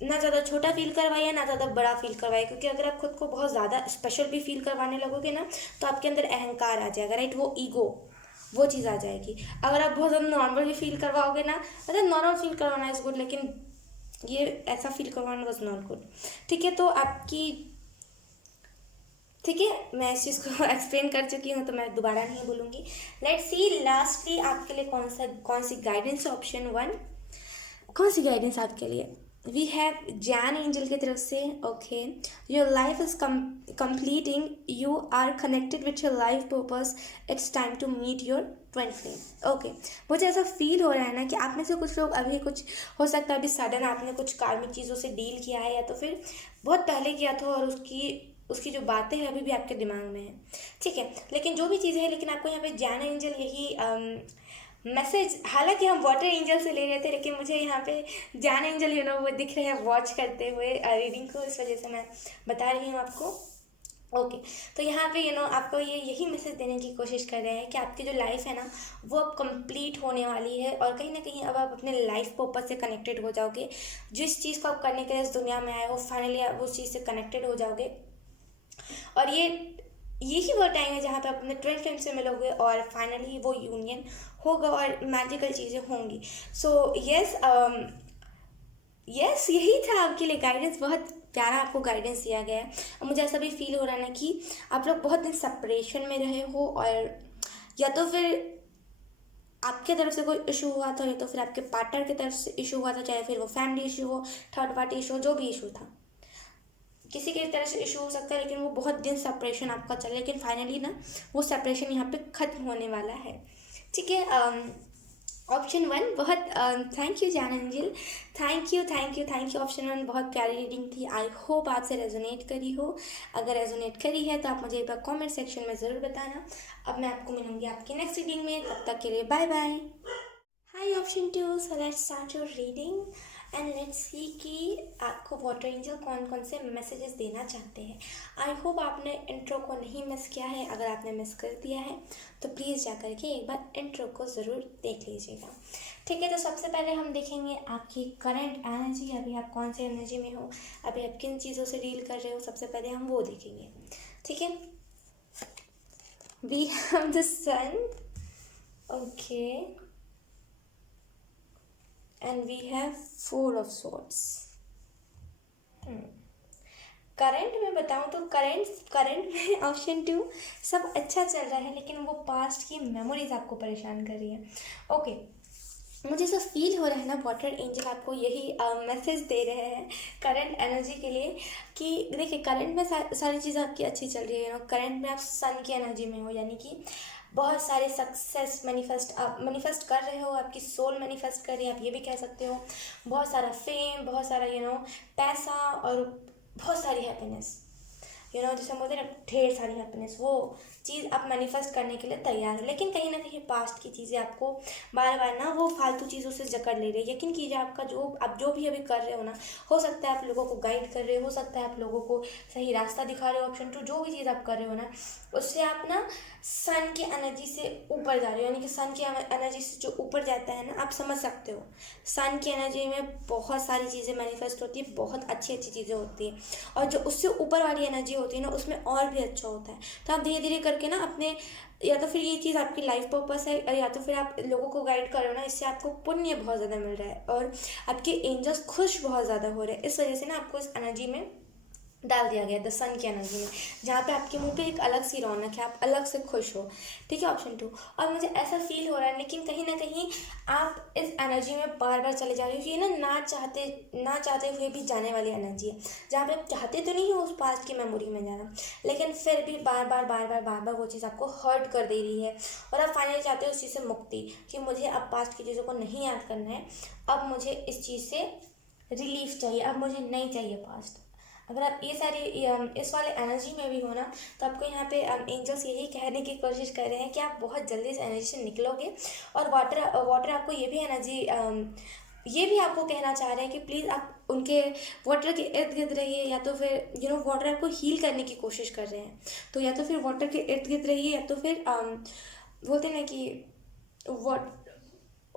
ना ज़्यादा छोटा फील करवाइए, ना ज़्यादा बड़ा फील करवाइए, क्योंकि अगर आप खुद को बहुत ज़्यादा स्पेशल भी फील करवाने लगोगे ना, तो आपके अंदर अहंकार आ जाएगा, राइट। वो ईगो, वो चीज़ आ जाएगी। अगर आप बहुत ज़्यादा नॉर्मल भी फील करवाओगे ना, मतलब नॉर्मल फील करवाना इज़ गुड, लेकिन ये ऐसा फील करवाना वॉज नॉट गुड, ठीक है। तो आपकी, ठीक है, मैं इस चीज़ को एक्सप्लेन कर चुकी हूँ, तो मैं दोबारा नहीं बोलूँगी। लेट्स सी लास्टली आपके लिए कौन सी गाइडेंस। ऑप्शन 1, कौन सी गाइडेंस आपके लिए। वी हैव जैन एंजल की तरफ से। Okay, your life is completing, you are connected with your life purpose, it's time to meet your twin flame. Okay, मुझे ऐसा फील हो रहा है ना कि आप में से कुछ लोग अभी कुछ हो सकता है अभी सडन आपने कुछ कार्मिक चीज़ों से डील किया है, या तो फिर बहुत पहले किया था और उसकी जो बातें हैं अभी भी आपके दिमाग में है, ठीक है। लेकिन जो भी चीज़ें हैं, लेकिन आपको यहाँ पे जैन एंजल यही मैसेज, हालांकि हम वाटर एंजल से ले रहे थे, लेकिन मुझे यहाँ पे जैन एंजल वो दिख रहे हैं वॉच करते हुए रीडिंग को, इस वजह से मैं बता रही हूँ आपको। ओके, तो यहाँ पे आपको यही मैसेज देने की कोशिश कर रहे हैं कि आपकी जो लाइफ है ना, वो अब कंप्लीट होने वाली है, और कहीं ना कहीं अब आप अपने लाइफ पर्पस से कनेक्टेड हो जाओगे। जिस चीज़ को आप करने के लिए इस दुनिया में आए हो, फाइनली आप उस चीज़ से कनेक्टेड हो जाओगे। और यही वो टाइम है जहाँ पे आप अपने ट्विन फ्लेम से मिलोगे और फाइनली वो यूनियन होगा और मैजिकल चीज़ें होंगी। सो यस, यही था आपके लिए गाइडेंस। बहुत प्यारा आपको गाइडेंस दिया गया है। और मुझे ऐसा भी फील हो रहा है ना कि आप लोग बहुत दिन सेपरेशन में रहे हो, और या तो फिर आपके तरफ से कोई इशू हुआ था, या तो फिर आपके पार्टनर की तरफ से इशू हुआ था, चाहे फिर वो फैमिली इशू हो, थर्ड पार्टी इशू हो, जो भी इशू था, किसी की तरह से इशू हो सकता है। लेकिन वो बहुत दिन सेपरेशन आपका चला, लेकिन फाइनली ना वो सेपरेशन यहाँ पे ख़त्म होने वाला है, ठीक है। ऑप्शन 1, बहुत thank you Jain angel, thank you option 1, बहुत प्यारी रीडिंग थी। आई होप आपसे रेजोनेट करी हो। अगर रेजोनेट करी है तो आप मुझे एक बार कॉमेंट सेक्शन में ज़रूर बताना। अब मैं आपको मिलूंगी आपकी नेक्स्ट रीडिंग में, तब तक के लिए bye bye. Hi option 2, so let's start your reading, and let's see कि आपको वाटर एंजल कौन कौन से मैसेजेस देना चाहते हैं। आई होप आपने इंट्रो को नहीं मिस किया है। अगर आपने मिस कर दिया है तो प्लीज़ जा करके एक बार इंट्रो को ज़रूर देख लीजिएगा। ठीक है, तो सबसे पहले हम देखेंगे आपकी करंट एनर्जी। अभी आप कौन सी एनर्जी में हो, अभी आप किन चीज़ों से डील कर रहे हो, सबसे पहले हम वो देखेंगे। ठीक है, we have the sun, okay, and we have four of swords. Current में बताऊं तो करंट में ऑप्शन 2 सब अच्छा चल रहा है, लेकिन वो पास्ट की मेमोरीज आपको परेशान कर रही है। ओके, मुझे ऐसा फील हो रहा है ना, वाटर एंजल आपको यही मैसेज दे रहे हैं करंट एनर्जी के लिए कि देखिए, करंट में सारी चीज़ें आपकी अच्छी चल रही है ना। करंट में आप सन की एनर्जी में हो, यानी कि बहुत सारे सक्सेस मैनिफेस्ट कर रहे हो, आपकी सोल मैनिफेस्ट कर रही है, आप ये भी कह सकते हो। बहुत सारा फेम, बहुत सारा पैसा और बहुत सारी हैप्पीनेस, जैसे हम बोलते हैं ना, ढेर सारी हैप्पीनेस, वो चीज़ आप मैनिफेस्ट करने के लिए तैयार हो। लेकिन कहीं ना कहीं पास्ट की चीज़ें आपको बार बार ना वो फालतू चीज़ों से जकड़ ले रही है। यकीन कीजिए, आपका आप जो भी अभी कर रहे हो ना, हो सकता है आप लोगों को गाइड कर रहे हो सकता है आप लोगों को सही रास्ता दिखा रहे हो, ऑप्शन 2, जो भी चीज़ आप कर रहे हो ना, उससे आप ना सन की एनर्जी से ऊपर जा रहे हो। यानी कि सन की एनर्जी से जो ऊपर जाता है ना, आप समझ सकते हो, सन की एनर्जी में बहुत सारी चीज़ें मैनिफेस्ट होती है, बहुत अच्छी अच्छी चीज़ें होती है, और जो उससे ऊपर वाली एनर्जी होती है ना, उसमें और भी अच्छा होता है। तो आप धीरे धीरे करके ना अपने, या तो फिर ये चीज़ आपकी लाइफ पर्पस है, या तो फिर आप लोगों को गाइड कर रहे हो ना, इससे आपको पुण्य बहुत ज़्यादा मिल रहा है और आपके एंजल्स खुश बहुत ज़्यादा हो रहे हैं। इस वजह से ना आपको इस एनर्जी में डाल दिया गया द सन की एनर्जी में, जहाँ पे आपके मुंह पे एक अलग सी रौनक है, आप अलग से खुश हो। ठीक है, ऑप्शन 2। और मुझे ऐसा फील हो रहा है, लेकिन कहीं ना कहीं आप इस एनर्जी में बार बार चले जा रहे हो। ये ना चाहते हुए भी जाने वाली एनर्जी है, जहाँ पे आप चाहते तो नहीं हो उस पास्ट की मेमोरी में जाना, लेकिन फिर भी बार बार वो चीज़ आपको हर्ट कर दे रही है, और आप फाइनली चाहते हो उस चीज़ से मुक्ति, कि मुझे अब पास्ट की चीज़ों को नहीं याद करना है, अब मुझे इस चीज़ से रिलीफ चाहिए, अब मुझे नहीं चाहिए पास्ट। अगर आप ये सारी इस वाले एनर्जी में भी हो ना, तो आपको यहाँ पे एंजल्स यही कहने की कोशिश कर रहे हैं कि आप बहुत जल्दी इस एनर्जी से निकलोगे। और वाटर आपको ये भी एनर्जी, ये भी आपको कहना चाह रहे हैं कि प्लीज़ आप उनके वाटर के इर्द गिर्द रहिए, या तो फिर वाटर आपको हील करने की कोशिश कर रहे हैं, तो या तो फिर वाटर के इर्द गिर्द रहिए, या तो फिर बोलते हैं ना कि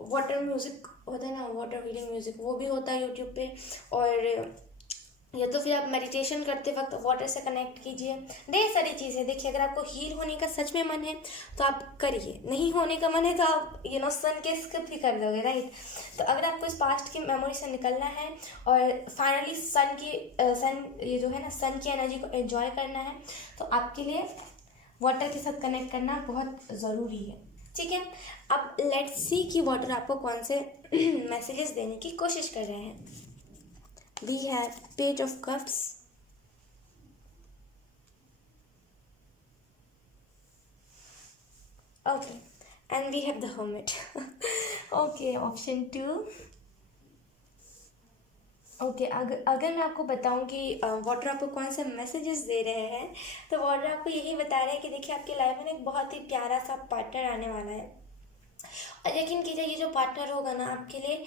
वाटर म्यूज़िक होता है ना, वाटर हीलिंग म्यूज़िक, वो भी होता है यूट्यूब पे। और या तो फिर आप मेडिटेशन करते वक्त वाटर से कनेक्ट कीजिए, ढेर सारी चीज़ें। देखिए, अगर आपको हील होने का सच में मन है तो आप करिए, नहीं होने का मन है तो आप सन के स्किप भी कर दोगे, राइट। तो अगर आपको इस पास्ट की मेमोरी से निकलना है और फाइनली सन ये जो है ना, सन की एनर्जी को एंजॉय करना है, तो आपके लिए वाटर के साथ कनेक्ट करना बहुत ज़रूरी है। ठीक है, अब लेट्स सी कि वाटर आपको कौन से मैसेजेस देने की कोशिश कर रहे हैं। We have Page of Cups, okay, and we have the Hermit. Okay, option 2. Okay, अगर मैं आपको बताऊं कि वाटर आपको कौन से मैसेजेस दे रहे हैं, तो वाटर आपको यही बता रहे हैं कि देखिए, आपकी लाइफ में एक बहुत ही प्यारा सा पार्टनर आने वाला है। और यकीन कीजिए, ये जो पार्टनर होगा ना, आपके लिए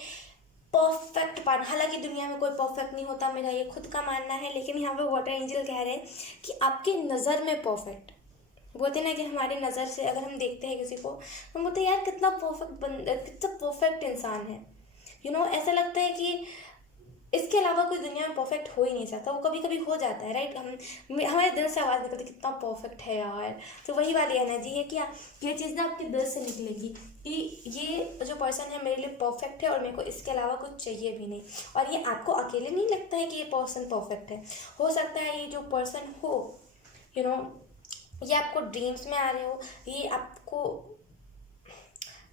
परफेक्ट पार्टनर। हालांकि दुनिया में कोई परफेक्ट नहीं होता, मेरा ये खुद का मानना है, लेकिन यहाँ पे वाटर एंजल कह रहे हैं कि आपकी नज़र में परफेक्ट। बोलते ना कि हमारी नज़र से अगर हम देखते हैं किसी को, तो हम बोलते हैं यार कितना परफेक्ट इंसान है। ऐसा लगता है कि इसके अलावा कोई दुनिया में परफेक्ट हो ही नहीं सकता। वो कभी कभी हो जाता है, राइट। हमारे दिल से आवाज़ निकलती कितना परफेक्ट है यार। तो वही वाली एनर्जी है कि ये चीज़ ना आपके दिल से निकलेगी कि ये जो पर्सन है मेरे लिए परफेक्ट है, और मेरे को इसके अलावा कुछ चाहिए भी नहीं। और ये आपको अकेले नहीं लगता है कि ये पर्सन परफेक्ट है। हो सकता है ये जो पर्सन हो, ये आपको ड्रीम्स में आ रहे हो, ये आपको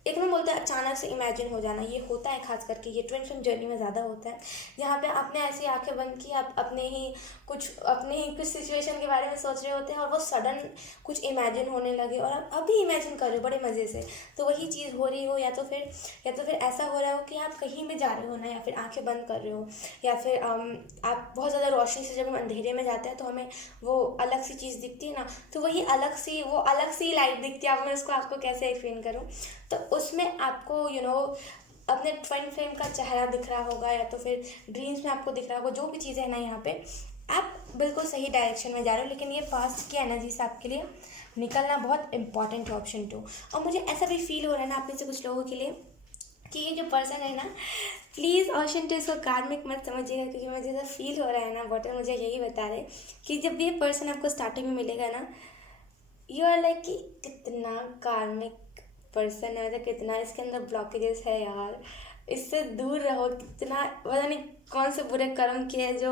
एक में बोलते हैं अचानक से इमेजिन हो जाना, ये होता है खास करके ये ट्विन फ्लेम जर्नी में ज़्यादा होता है, जहाँ पे आपने ऐसी आंखें बंद की, आप अपने ही कुछ सिचुएशन के बारे में सोच रहे होते हैं, और वो सडन कुछ इमेजिन होने लगे, और आप अभी इमेजिन कर रहे हो बड़े मज़े से। तो वही चीज़ हो रही हो, या तो फिर ऐसा हो रहा हो कि आप कहीं भी जा रहे हो ना, या फिर आंखें बंद कर रहे हो, या फिर आप बहुत ज़्यादा रोशनी से, जब हम अंधेरे में जाते हैं तो हमें वो अलग सी चीज़ दिखती है ना, तो वही अलग सी लाइट दिखती है। अब मैं उसको आपको कैसे एक्सप्लेन करूँ, तो उसमें आपको अपने ट्विन फ्लेम का चेहरा दिख रहा होगा, या तो फिर ड्रीम्स में आपको दिख रहा होगा, जो भी चीज़ें हैं ना, यहाँ पे आप बिल्कुल सही डायरेक्शन में जा रहे हो। लेकिन ये पास्ट की एनर्जी से आपके लिए निकलना बहुत इंपॉर्टेंट है, ऑप्शन 2। और मुझे ऐसा भी फील हो रहा है ना आप में से कुछ लोगों के लिए कि ये जो पर्सन है ना, प्लीज़ ऑप्शन 2 इसको कार्मिक मत समझिएगा, क्योंकि मुझे ऐसा फील हो रहा है ना, बॉटल मुझे यही बता रहे कि जब ये पर्सन आपको स्टार्टिंग में मिलेगा ना, यू आर लाइक कि कितना कार्मिक पर्सन है, मतलब कितना इसके अंदर ब्लॉकेजेस है यार, इससे दूर रहो। कितना पता नहीं कौन से बुरे कर्म किए हैं जो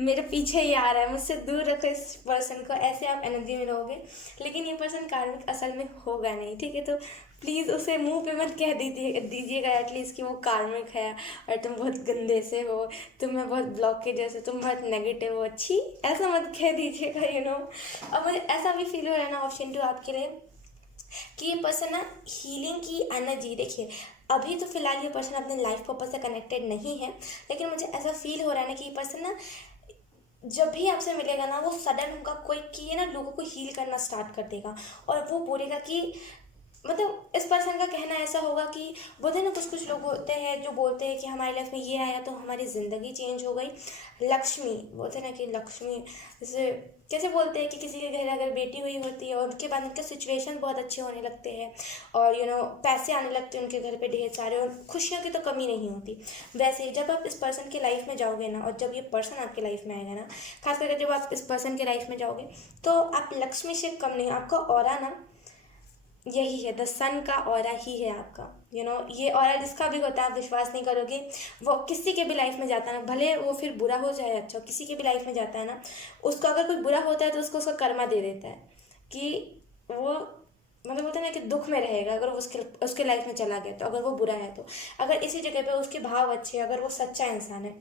मेरे पीछे ही आ रहा है, मुझसे दूर रखो इस पर्सन को, ऐसे आप एनर्जी में रहोगे। लेकिन ये पर्सन कार्मिक असल में होगा नहीं, ठीक है? तो प्लीज़ उसे मुंह पे मत कह दीजिएगा एटलीस्ट कि वो कार्मिक है और तुम बहुत गंदे से हो, तुम्हें बहुत ब्लॉकेजेस है, तुम बहुत नेगेटिव हो, अच्छी ऐसा मत कह दीजिएगा, यू नो। अब मुझे ऐसा भी फील हो रहा है ना, ऑप्शन 2 आपके लिए, कि ये पर्सन ना हीलिंग की एनर्जी, देखिए अभी तो फिलहाल ये पर्सन अपने लाइफ पर्पस से कनेक्टेड नहीं है, लेकिन मुझे ऐसा फील हो रहा है ना कि ये पर्सन ना जब भी आपसे मिलेगा ना, वो सडन उनका कोई कि ना लोगों को हील करना स्टार्ट कर देगा, और वो बोलेगा कि मतलब इस पर्सन का कहना ऐसा होगा कि बोलते हैं ना, कुछ कुछ लोग होते हैं जो बोलते हैं कि हमारी लाइफ में ये आया तो हमारी ज़िंदगी चेंज हो गई। लक्ष्मी बोलते हैं ना कि लक्ष्मी, जैसे कैसे बोलते हैं कि किसी के घर अगर बेटी हुई होती है और उनके बाद उनके सिचुएशन बहुत अच्छे होने लगते हैं, और पैसे आने लगते हैं उनके घर पे ढेर सारे, और खुशियों की तो कमी नहीं होती। वैसे ही जब आप इस पर्सन के लाइफ में जाओगे ना, और जब ये पर्सन आपके लाइफ में आएगा ना, खास करके जब आप इस पर्सन के लाइफ में जाओगे, तो आप लक्ष्मी से कम नहीं, आपका ऑरा ना यही है, द सन का ऑरा ही है आपका, ये ऑरा जिसका भी होता है, आप विश्वास नहीं करोगे, वो किसी के भी लाइफ में जाता है ना, भले वो फिर बुरा हो जाए अच्छा, किसी के भी लाइफ में जाता है ना, उसको अगर कोई बुरा होता है तो उसको उसका कर्मा दे देता है कि वो मतलब बोलते हैं ना कि दुख में रहेगा अगर वो उसके लाइफ में चला गया, तो अगर वो बुरा है तो, अगर इसी जगह पे उसके भाव अच्छे, अगर वो सच्चा इंसान है,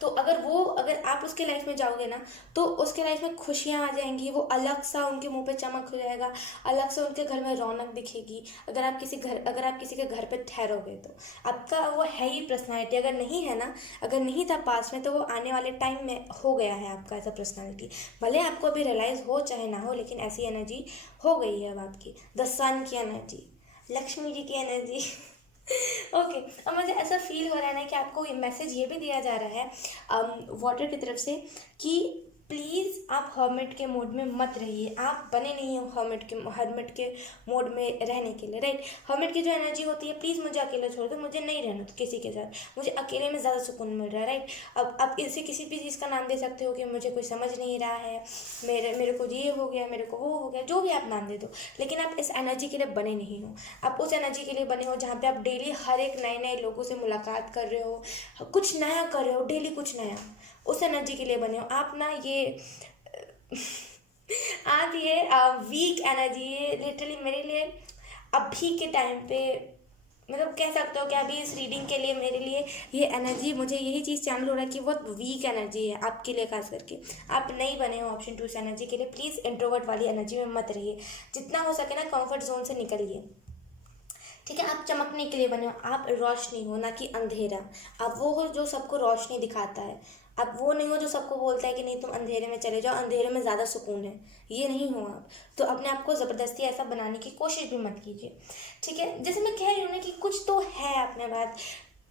तो अगर आप उसके लाइफ में जाओगे ना, तो उसके लाइफ में खुशियाँ आ जाएंगी, वो अलग सा उनके मुंह पे चमक हो जाएगा, अलग से उनके घर में रौनक दिखेगी। अगर आप किसी के घर पे ठहरोगे तो आपका वो है ही पर्सनालिटी, अगर नहीं है ना, अगर नहीं था पास्ट में, तो वो आने वाले टाइम में हो गया है आपका ऐसा पर्सनालिटी। भले आपको अभी रियलाइज़ हो चाहे ना हो, लेकिन ऐसी एनर्जी हो गई है अब आपकी, द सन की एनर्जी, लक्ष्मी जी की एनर्जी। ओके, अब मुझे ऐसा फील हो रहा है ना कि आपको मैसेज ये भी दिया जा रहा है वाटर की तरफ से कि प्लीज़ आप हर्मिट के मोड में मत रहिए, आप बने नहीं हो हर्मिट के मोड में रहने के लिए, राइट? हर्मिट की जो एनर्जी होती है, प्लीज़ मुझे अकेले छोड़ दो, मुझे नहीं रहना तो किसी के साथ, मुझे अकेले में ज़्यादा सुकून मिल रहा है, राइट? अब आप इसे किसी भी चीज़ का नाम दे सकते हो कि मुझे कोई समझ नहीं रहा है, मेरे को ये हो गया, मेरे को वो हो गया, जो भी आप नाम दे दो, लेकिन आप इस एनर्जी के लिए बने नहीं हो। आप उस एनर्जी के लिए बने हो जहाँ पे आप डेली हर एक नए नए लोगों से मुलाकात कर रहे हो, कुछ नया कर रहे हो, डेली कुछ नया, उस एनर्जी के लिए बने हो आप ना। ये आप ये वीक एनर्जी, ये लिटरली मेरे लिए अभी के टाइम पे, मतलब कह सकते हो कि अभी इस रीडिंग के लिए मेरे लिए ये एनर्जी, मुझे यही चीज़ चैनल हो रहा है कि बहुत वीक एनर्जी है आपके लिए, खास करके आप नहीं बने हो ऑप्शन 2 इस एनर्जी के लिए। प्लीज़ इंट्रोवर्ट वाली एनर्जी में मत रहिए, जितना हो सके ना कंफर्ट जोन से निकलिए, ठीक है? आप चमकने के लिए बने हो, आप रोशनी हो ना कि अंधेरा। आप वो हो जो सबको रोशनी दिखाता है, आप वो नहीं हो जो सबको बोलता है कि नहीं तुम अंधेरे में चले जाओ, अंधेरे में ज़्यादा सुकून है, ये नहीं हो आप। तो अपने आप को ज़बरदस्ती ऐसा बनाने की कोशिश भी मत कीजिए, ठीक है? जैसे मैं कह रही हूँ ना कि कुछ तो है अपने बात,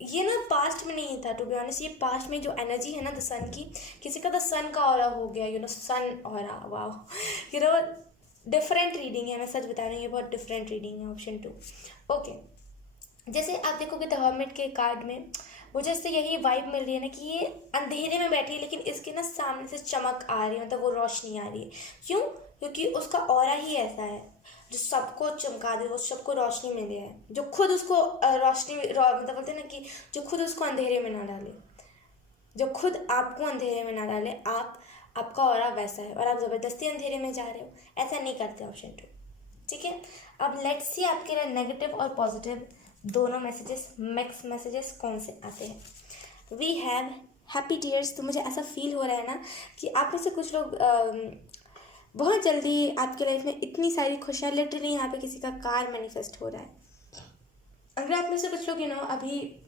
ये ना पास्ट में नहीं था, टू बी ऑनेस्ट। ये पास्ट में जो एनर्जी है ना द सन की, किसी का द सन का ऑरा हो गया, सन ऑरा, वाह, डिफरेंट रीडिंग है, मैं सच बता रही हूँ, ये बहुत डिफरेंट रीडिंग है ऑप्शन 2। ओके, जैसे आप देखोगे द हर्मिट के कार्ड में मुझे इससे यही वाइब मिल रही है ना कि ये अंधेरे में बैठी है, लेकिन इसके ना सामने से चमक आ रही है, मतलब वो रोशनी आ रही है। क्यों? क्योंकि उसका ऑरा ही ऐसा है जो सबको चमका दे, वो सबको रोशनी मिले है, जो खुद उसको मतलब बोलते हैं ना कि जो खुद उसको अंधेरे में ना डाले, जो खुद आपको अंधेरे में ना डाले। आपका ऑरा वैसा है और आप ज़बरदस्ती अंधेरे में जा रहे हो, ऐसा नहीं करते ऑप्शन 2, ठीक है? अब लेट्स सी आपके लिए नेगेटिव और पॉजिटिव दोनों मैसेजेस, मिक्स मैसेजेस कौन से आते हैं। We have happy tears. तो मुझे ऐसा फील हो रहा है ना कि आप में से कुछ लोग बहुत जल्दी आपके लाइफ में इतनी सारी खुशियाँ, लिटरली यहाँ पे किसी का कार मैनिफेस्ट हो रहा है। अगर आप में से कुछ लोग अभी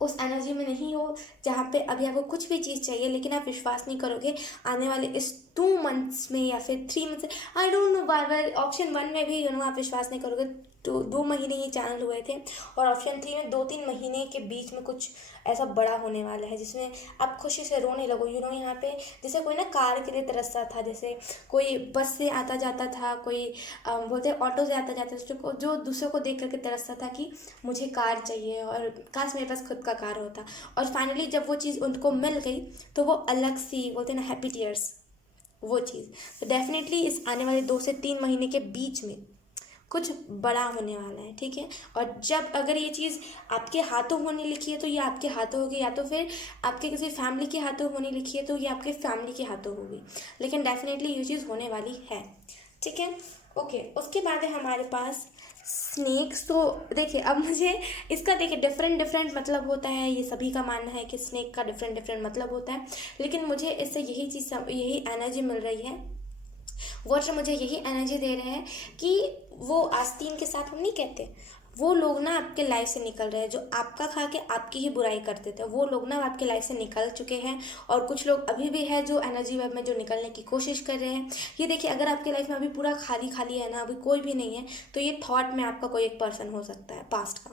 उस एनर्जी में नहीं हो जहाँ पे अभी आपको कुछ भी चीज़ चाहिए, लेकिन आप विश्वास नहीं करोगे, आने वाले इस 2 मंथ्स में या फिर 3 months, I don't know. Bar bar option 1 में भी आप विश्वास नहीं करोगे, 2 महीने ही चैनल हुए थे, और ऑप्शन 3 में 2-3 महीने के बीच में कुछ ऐसा बड़ा होने वाला है जिसमें आप खुशी से रोने लगो। यहाँ पे जैसे कोई ना कार के लिए तरसता था, जैसे कोई बस से आता जाता था, कोई बोलते ऑटो से आता जाता था, जो दूसरों को देख करके तरसता था कि मुझे कार चाहिए और काश मेरे पास खुद का कार होता। और फाइनली जब वो चीज़ उनको मिल गई तो वो अलग सी बोलते ना हैप्पी टीयर्स, वो चीज़। तो डेफिनेटली इस आने वाले 2 से 3 महीने के बीच में कुछ बड़ा होने वाला है, ठीक है। और जब अगर ये चीज़ आपके हाथों होने लिखी है तो ये आपके हाथों होगी, या तो फिर आपके किसी फैमिली के हाथों होने लिखी है तो ये आपके फैमिली के हाथों होगी, लेकिन डेफिनेटली ये चीज़ होने वाली है, ठीक है। ओके, उसके बाद है हमारे पास स्नेक्स। तो देखिए, अब मुझे इसका देखिए डिफरेंट डिफरेंट मतलब होता है, ये सभी का मानना है कि स्नेक का डिफरेंट डिफरेंट मतलब होता है, लेकिन मुझे इससे यही चीज़ यही एनर्जी मिल रही है, वाटर मुझे यही एनर्जी दे रहे हैं कि वो आस्तीन के साथ हम नहीं कहते, वो लोग ना आपके लाइफ से निकल रहे हैं, जो आपका खा के आपकी ही बुराई करते थे, वो लोग ना आपके लाइफ से निकल चुके हैं। और कुछ लोग अभी भी है जो एनर्जी वेब में जो निकलने की कोशिश कर रहे हैं। ये देखिए, अगर आपके लाइफ में अभी पूरा खाली खाली है ना, अभी कोई भी नहीं है, तो ये थॉट में आपका कोई एक पर्सन हो सकता है पास्ट का,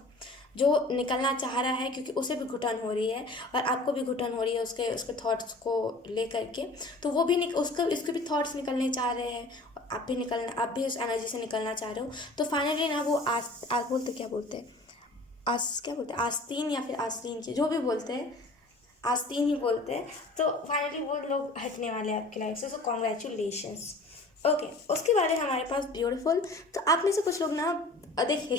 जो निकलना चाह रहा है, क्योंकि उसे भी घुटन हो रही है और आपको भी घुटन हो रही है उसके थॉट्स को लेकर के। तो वो भी उसके भी थॉट्स निकलने चाह रहे हैं, आप भी उस एनर्जी से निकलना चाह रहे हो। तो फाइनली ना वो आज बोलते क्या बोलते हैं, क्या बोलते हैं, आस्तीन या फिर आस्तीन की जो भी बोलते हैं, आस्तीन ही बोलते हैं। तो फाइनली वो लोग हटने वाले हैं आपकी लाइफ से, सो कॉन्ग्रेचुलेशंस। ओके, उसके बाद है हमारे पास ब्यूटीफुल। तो आप में से कुछ लोग ना देखिए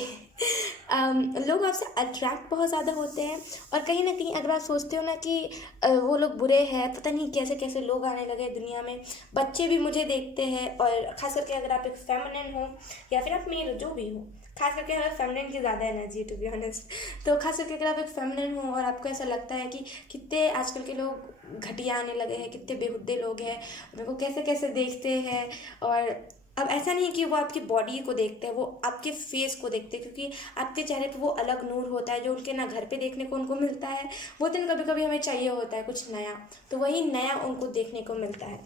लोग आपसे अट्रैक्ट बहुत ज़्यादा होते हैं, और कहीं ना कहीं अगर आप सोचते हो ना कि वो लोग बुरे हैं, पता नहीं कैसे कैसे लोग आने लगे दुनिया में, बच्चे भी मुझे देखते हैं, और ख़ास करके अगर आप एक फेमिनिन हो या फिर आप मेल जो भी हो, खास करके हमें फेमिनिन की ज़्यादा एनर्जी टू बी ऑनेस्ट। तो खास करके अगर आप एक फेमिनिन हो और आपको ऐसा लगता है कि कितने आजकल के लोग घटिया आने लगे हैं, कितने बेहुद्दे लोग हैं, मेरे को कैसे कैसे देखते हैं। और अब ऐसा नहीं है कि वो आपकी बॉडी को देखते हैं, वो आपके फेस को देखते हैं, क्योंकि आपके चेहरे पे वो अलग नूर होता है जो उनके ना घर पे देखने को उनको मिलता है, वो दिन कभी कभी हमें चाहिए होता है कुछ नया, तो वही नया उनको देखने को मिलता है।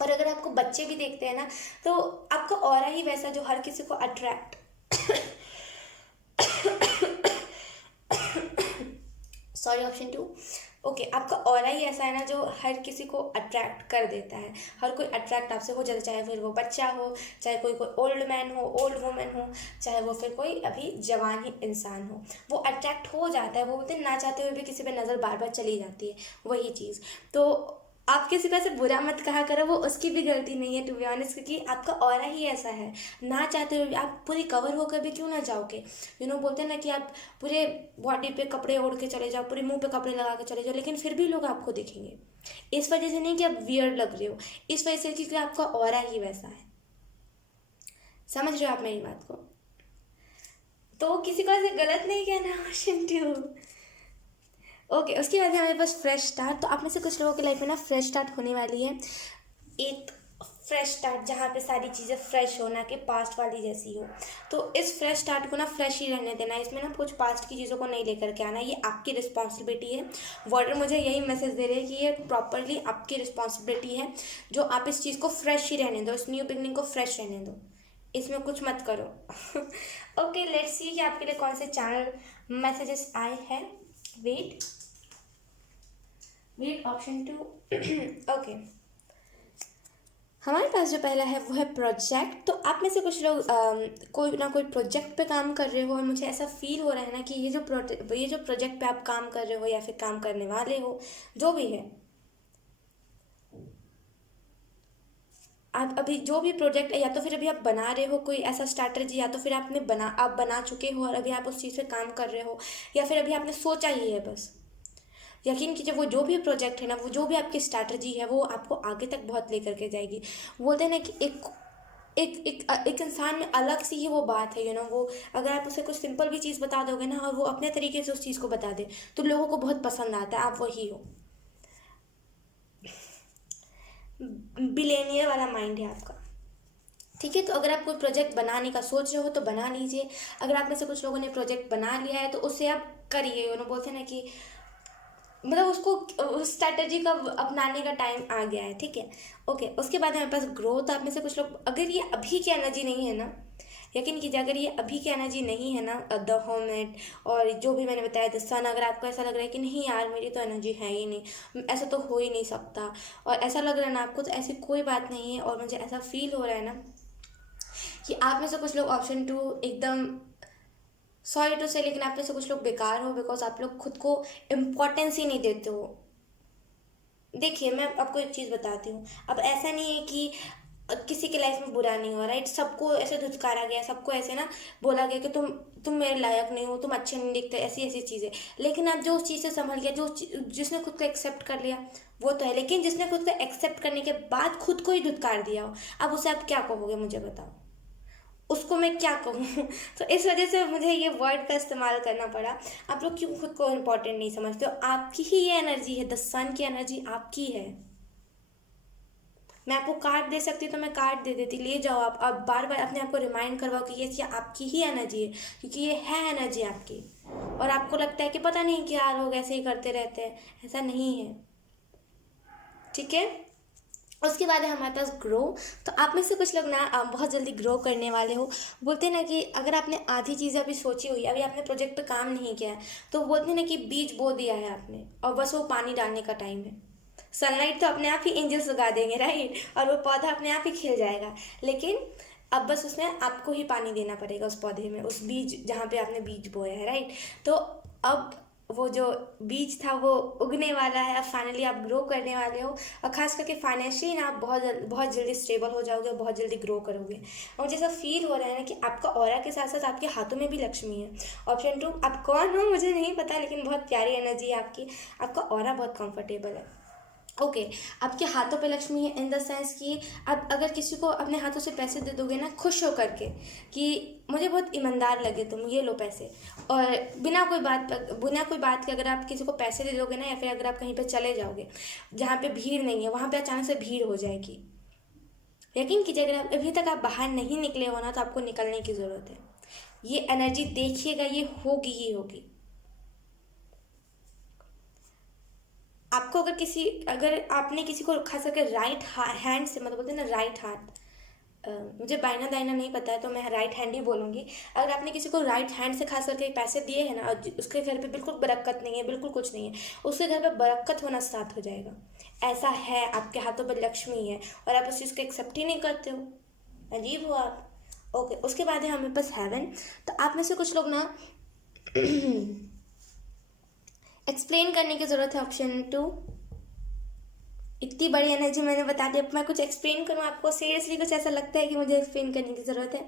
और अगर आपको बच्चे भी देखते हैं ना, तो आपका ऑरा ही वैसा जो हर किसी को अट्रैक्ट सॉरी, ऑप्शन 2। ओके, आपका ऑरा ही ऐसा है ना जो हर किसी को अट्रैक्ट कर देता है, हर कोई अट्रैक्ट आपसे हो जाता है, चाहे फिर वो बच्चा हो, चाहे कोई ओल्ड मैन हो, ओल्ड वुमेन हो, चाहे वो फिर कोई अभी जवान ही इंसान हो, वो अट्रैक्ट हो जाता है। वो बोलते हैं ना चाहते हुए भी किसी पे नज़र बार बार चली जाती है, वही चीज़। तो आप किसी का से बुरा मत कहा करो, वो उसकी भी गलती नहीं है टू बी ऑनेस्ट, क्योंकि आपका ऑरा ही ऐसा है, ना चाहते हुए भी आप पूरी कवर होकर भी क्यों ना जाओगे। बोलते हैं ना कि आप पूरे बॉडी पे कपड़े ओढ़ के चले जाओ, पूरे मुंह पे कपड़े लगा के चले जाओ, लेकिन फिर भी लोग आपको देखेंगे। इस वजह से नहीं कि आप वियर्ड लग रहे हो, इस वजह से क्योंकि आपका ऑरा ही वैसा है। समझ रहे हो आप मेरी बात को? तो किसी को ऐसे गलत नहीं कहना शिंटू। ओके, उसके बाद है हमारे पास फ्रेश स्टार्ट। तो आप में से कुछ लोगों की लाइफ में ना फ्रेश स्टार्ट होने वाली है, एक फ्रेश स्टार्ट जहाँ पे सारी चीज़ें फ्रेश हो, ना कि पास्ट वाली जैसी हो। तो इस फ्रेश स्टार्ट को ना फ्रेश ही रहने देना, इसमें ना कुछ पास्ट की चीज़ों को नहीं लेकर के आना, ये आपकी रिस्पॉन्सिबिलिटी है। वाटर मुझे यही मैसेज दे रहे हैं कि ये प्रॉपरली आपकी रिस्पॉन्सिबिलिटी है, जो आप इस चीज़ को फ्रेश ही रहने दो, इस न्यू बिगनिंग को फ्रेश रहने दो, इसमें कुछ मत करो। ओके, लेट्स सी कि आपके लिए कौन से चैनल मैसेजेस आए हैं। Wait, option 2। ओके, हमारे पास जो पहला है वो है प्रोजेक्ट। तो आप में से कुछ लोग कोई ना कोई प्रोजेक्ट पे काम कर रहे हो, और मुझे ऐसा फील हो रहा है ना कि ये जो प्रोजेक्ट पे आप काम कर रहे हो या फिर काम करने वाले हो, जो भी है, आप अभी जो भी प्रोजेक्ट है, या तो फिर अभी आप बना रहे हो कोई ऐसा स्ट्रैटेजी, या तो फिर आप बना चुके हो और अभी आप उस चीज़ पे काम कर रहे हो, या फिर अभी आपने सोचा ही है बस। यकीन कीजिए, वो जो भी प्रोजेक्ट है ना, वो जो भी आपकी स्ट्रैटेजी है, वो आपको आगे तक बहुत लेकर के जाएगी। बोलते हैं ना कि एक इंसान में अलग सी ही वो बात है, वो अगर आप उसे कुछ सिंपल भी चीज़ बता दोगे ना, और वो अपने तरीके से उस चीज़ को बता दे, तो लोगों को बहुत पसंद आता है, आप वही हो। बिलेनियर वाला माइंड है आपका, ठीक है। तो अगर आप कोई प्रोजेक्ट बनाने का सोच रहे हो तो बना लीजिए। अगर आप में से कुछ लोगों ने प्रोजेक्ट बना लिया है तो उसे आप करिए। बोलते हैं ना कि मतलब उसको उस स्ट्रैटेजी का अपनाने का टाइम आ गया है, ठीक है। ओके, उसके बाद हमारे पास ग्रोथ। आप में से कुछ लोग, अगर ये अभी की एनर्जी नहीं है ना, यकीन कीजिए, अगर ये अभी की एनर्जी नहीं है ना, द होमेट और जो भी मैंने बताया, द सन, अगर आपको ऐसा लग रहा है कि नहीं यार मेरी तो एनर्जी है ही नहीं, ऐसा तो हो ही नहीं सकता, और ऐसा लग रहा है ना आपको, तो ऐसी कोई बात नहीं है। और मुझे ऐसा फील हो रहा है ना कि आप में से कुछ लोग ऑप्शन टू एकदम, सॉरी टू से, लेकिन आप में से कुछ लोग बेकार हो, बिकॉज आप लोग खुद को इम्पोर्टेंस ही नहीं देते हो। देखिए, मैं आपको एक चीज़ बताती हूँ। अब ऐसा नहीं है कि किसी की लाइफ में बुरा नहीं हुआ, राइट। सबको ऐसे धुतकारा गया, सबको ऐसे ना बोला गया कि तुम मेरे लायक नहीं हो, तुम अच्छे नहीं दिखते, ऐसी ऐसी चीज़ें। लेकिन अब जो उस चीज़ से संभल गया, जिसने खुद को एक्सेप्ट कर लिया, वो तो है। लेकिन जिसने खुद को एक्सेप्ट करने के बाद खुद को ही धुतकार दिया हो, अब उसे आप क्या कहोगे, मुझे बताओ, उसको मैं क्या कहूँ। तो इस वजह से मुझे ये वर्ड का इस्तेमाल करना पड़ा। आप लोग क्यों खुद को इम्पोर्टेंट नहीं समझते हो? आपकी ही ये एनर्जी है, द सन की एनर्जी आपकी है। मैं आपको कार्ड दे सकती तो मैं कार्ड दे देती, ले जाओ आप। अब बार बार अपने आप को रिमाइंड करवाओ कि ये आपकी ही एनर्जी है, क्योंकि ये है एनर्जी आपकी। और आपको लगता है कि पता नहीं क्या लोग ऐसे ही करते रहते हैं, ऐसा नहीं है, ठीक है। उसके बाद है हमारे पास ग्रो। तो आप में से कुछ लोग ना बहुत जल्दी ग्रो करने वाले हो। बोलते हैं ना कि अगर आपने आधी चीज़ें अभी सोची हुई है, अभी आपने प्रोजेक्ट पे काम नहीं किया है, तो बोलते हैं ना कि बीज बो दिया है आपने, और बस वो पानी डालने का टाइम है। सनलाइट तो अपने आप ही एंजल्स उगा देंगे, राइट, और वो पौधा अपने आप ही खिल जाएगा। लेकिन अब बस उसमें आपको ही पानी देना पड़ेगा, उस पौधे में, उस बीज जहाँ पे आपने बीज बोया है, राइट। तो अब वो जो बीज था वो उगने वाला है, अब फाइनली आप ग्रो करने वाले हो। और खास करके फाइनेंशियली ना आप बहुत जल्दी स्टेबल हो जाओगे, बहुत जल्दी ग्रो करोगे। और मुझे ऐसा फील हो रहा है ना कि आपका ऑरा के साथ साथ आपके हाथों में भी लक्ष्मी है। ऑप्शन टू, आप कौन हो मुझे नहीं पता, लेकिन बहुत प्यारी एनर्जी है आपकी। आपका ऑरा बहुत कंफर्टेबल है। ओके, आपके हाथों पे लक्ष्मी है, इन द सेंस कि आप अगर किसी को अपने हाथों से पैसे दे दोगे ना, खुश हो करके, कि मुझे बहुत ईमानदार लगे तुम, ये लो पैसे, और बिना कोई बात के अगर आप किसी को पैसे दे दोगे ना, या फिर अगर आप कहीं पे चले जाओगे जहाँ पे भीड़ नहीं है, वहाँ पे अचानक से भीड़ हो जाएगी। यकीन कीजिए, अगर आप अभी तक आप बाहर नहीं निकले हो ना, तो आपको निकलने की ज़रूरत है। ये एनर्जी देखिएगा, ये होगी ही होगी। आपको अगर आपने किसी को खास करके राइट हैंड से, मतलब बोलते हैं ना राइट हाथ, मुझे बाइना दाइना नहीं पता है तो मैं राइट हैंड ही बोलूँगी। अगर आपने किसी को राइट हैंड से खास करके पैसे दिए हैं ना, और उसके घर पे बिल्कुल बरकत नहीं है, बिल्कुल कुछ नहीं है, उसके घर पे बरकत होना स्टार्ट हो जाएगा। ऐसा है, आपके हाथों पर लक्ष्मी है, और आप उस चीज़ को एक्सेप्ट ही नहीं करते हो। अजीब हो आप। ओके, उसके बाद है हमारे पास हेवन। तो आप में से कुछ लोग ना एक्सप्लेन करने की ज़रूरत है, ऑप्शन टू। इतनी बड़ी एनर्जी मैंने बता दी, अब मैं कुछ एक्सप्लेन करूँ आपको? सीरियसली कुछ ऐसा लगता है कि मुझे एक्सप्लेन करने की ज़रूरत है?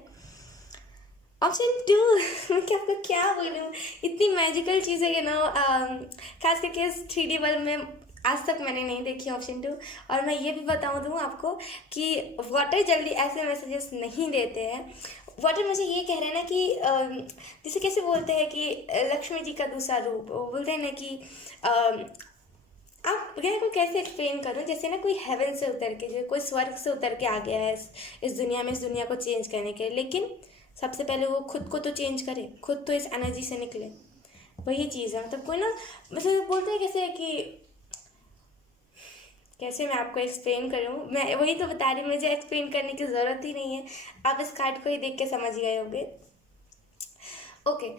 Option two. मैं क्या आपको क्या बोलूँ, इतनी मैजिकल चीज़ है, खास करके इस 3D वर्ल्ड में आज तक मैंने नहीं देखी ऑप्शन टू। और मैं ये भी दूँ आपको कि वाटर जल्दी ऐसे मैसेजेस नहीं देते हैं। वाटर मुझे ये कह रहे हैं ना कि जैसे कैसे बोलते हैं कि लक्ष्मी जी का दूसरा रूप, वो बोलते हैं ना कि आप मैं को कैसे एक्सप्लेन करूँ, जैसे ना कोई हेवन से उतर के, जैसे कोई स्वर्ग से उतर के आ गया है इस दुनिया में, इस दुनिया को चेंज करने के लिए। लेकिन सबसे पहले वो खुद को तो चेंज करे, खुद तो इस एनर्जी से निकले। वही चीज़ है, मतलब कोई ना, मतलब बोलते हैं कैसे कि, कैसे मैं आपको एक्सप्लेन करूँ, मैं वही तो बता रही हूँ, मुझे एक्सप्लेन करने की ज़रूरत ही नहीं है, आप इस कार्ड को ही देख के समझ गए होंगे। ओके,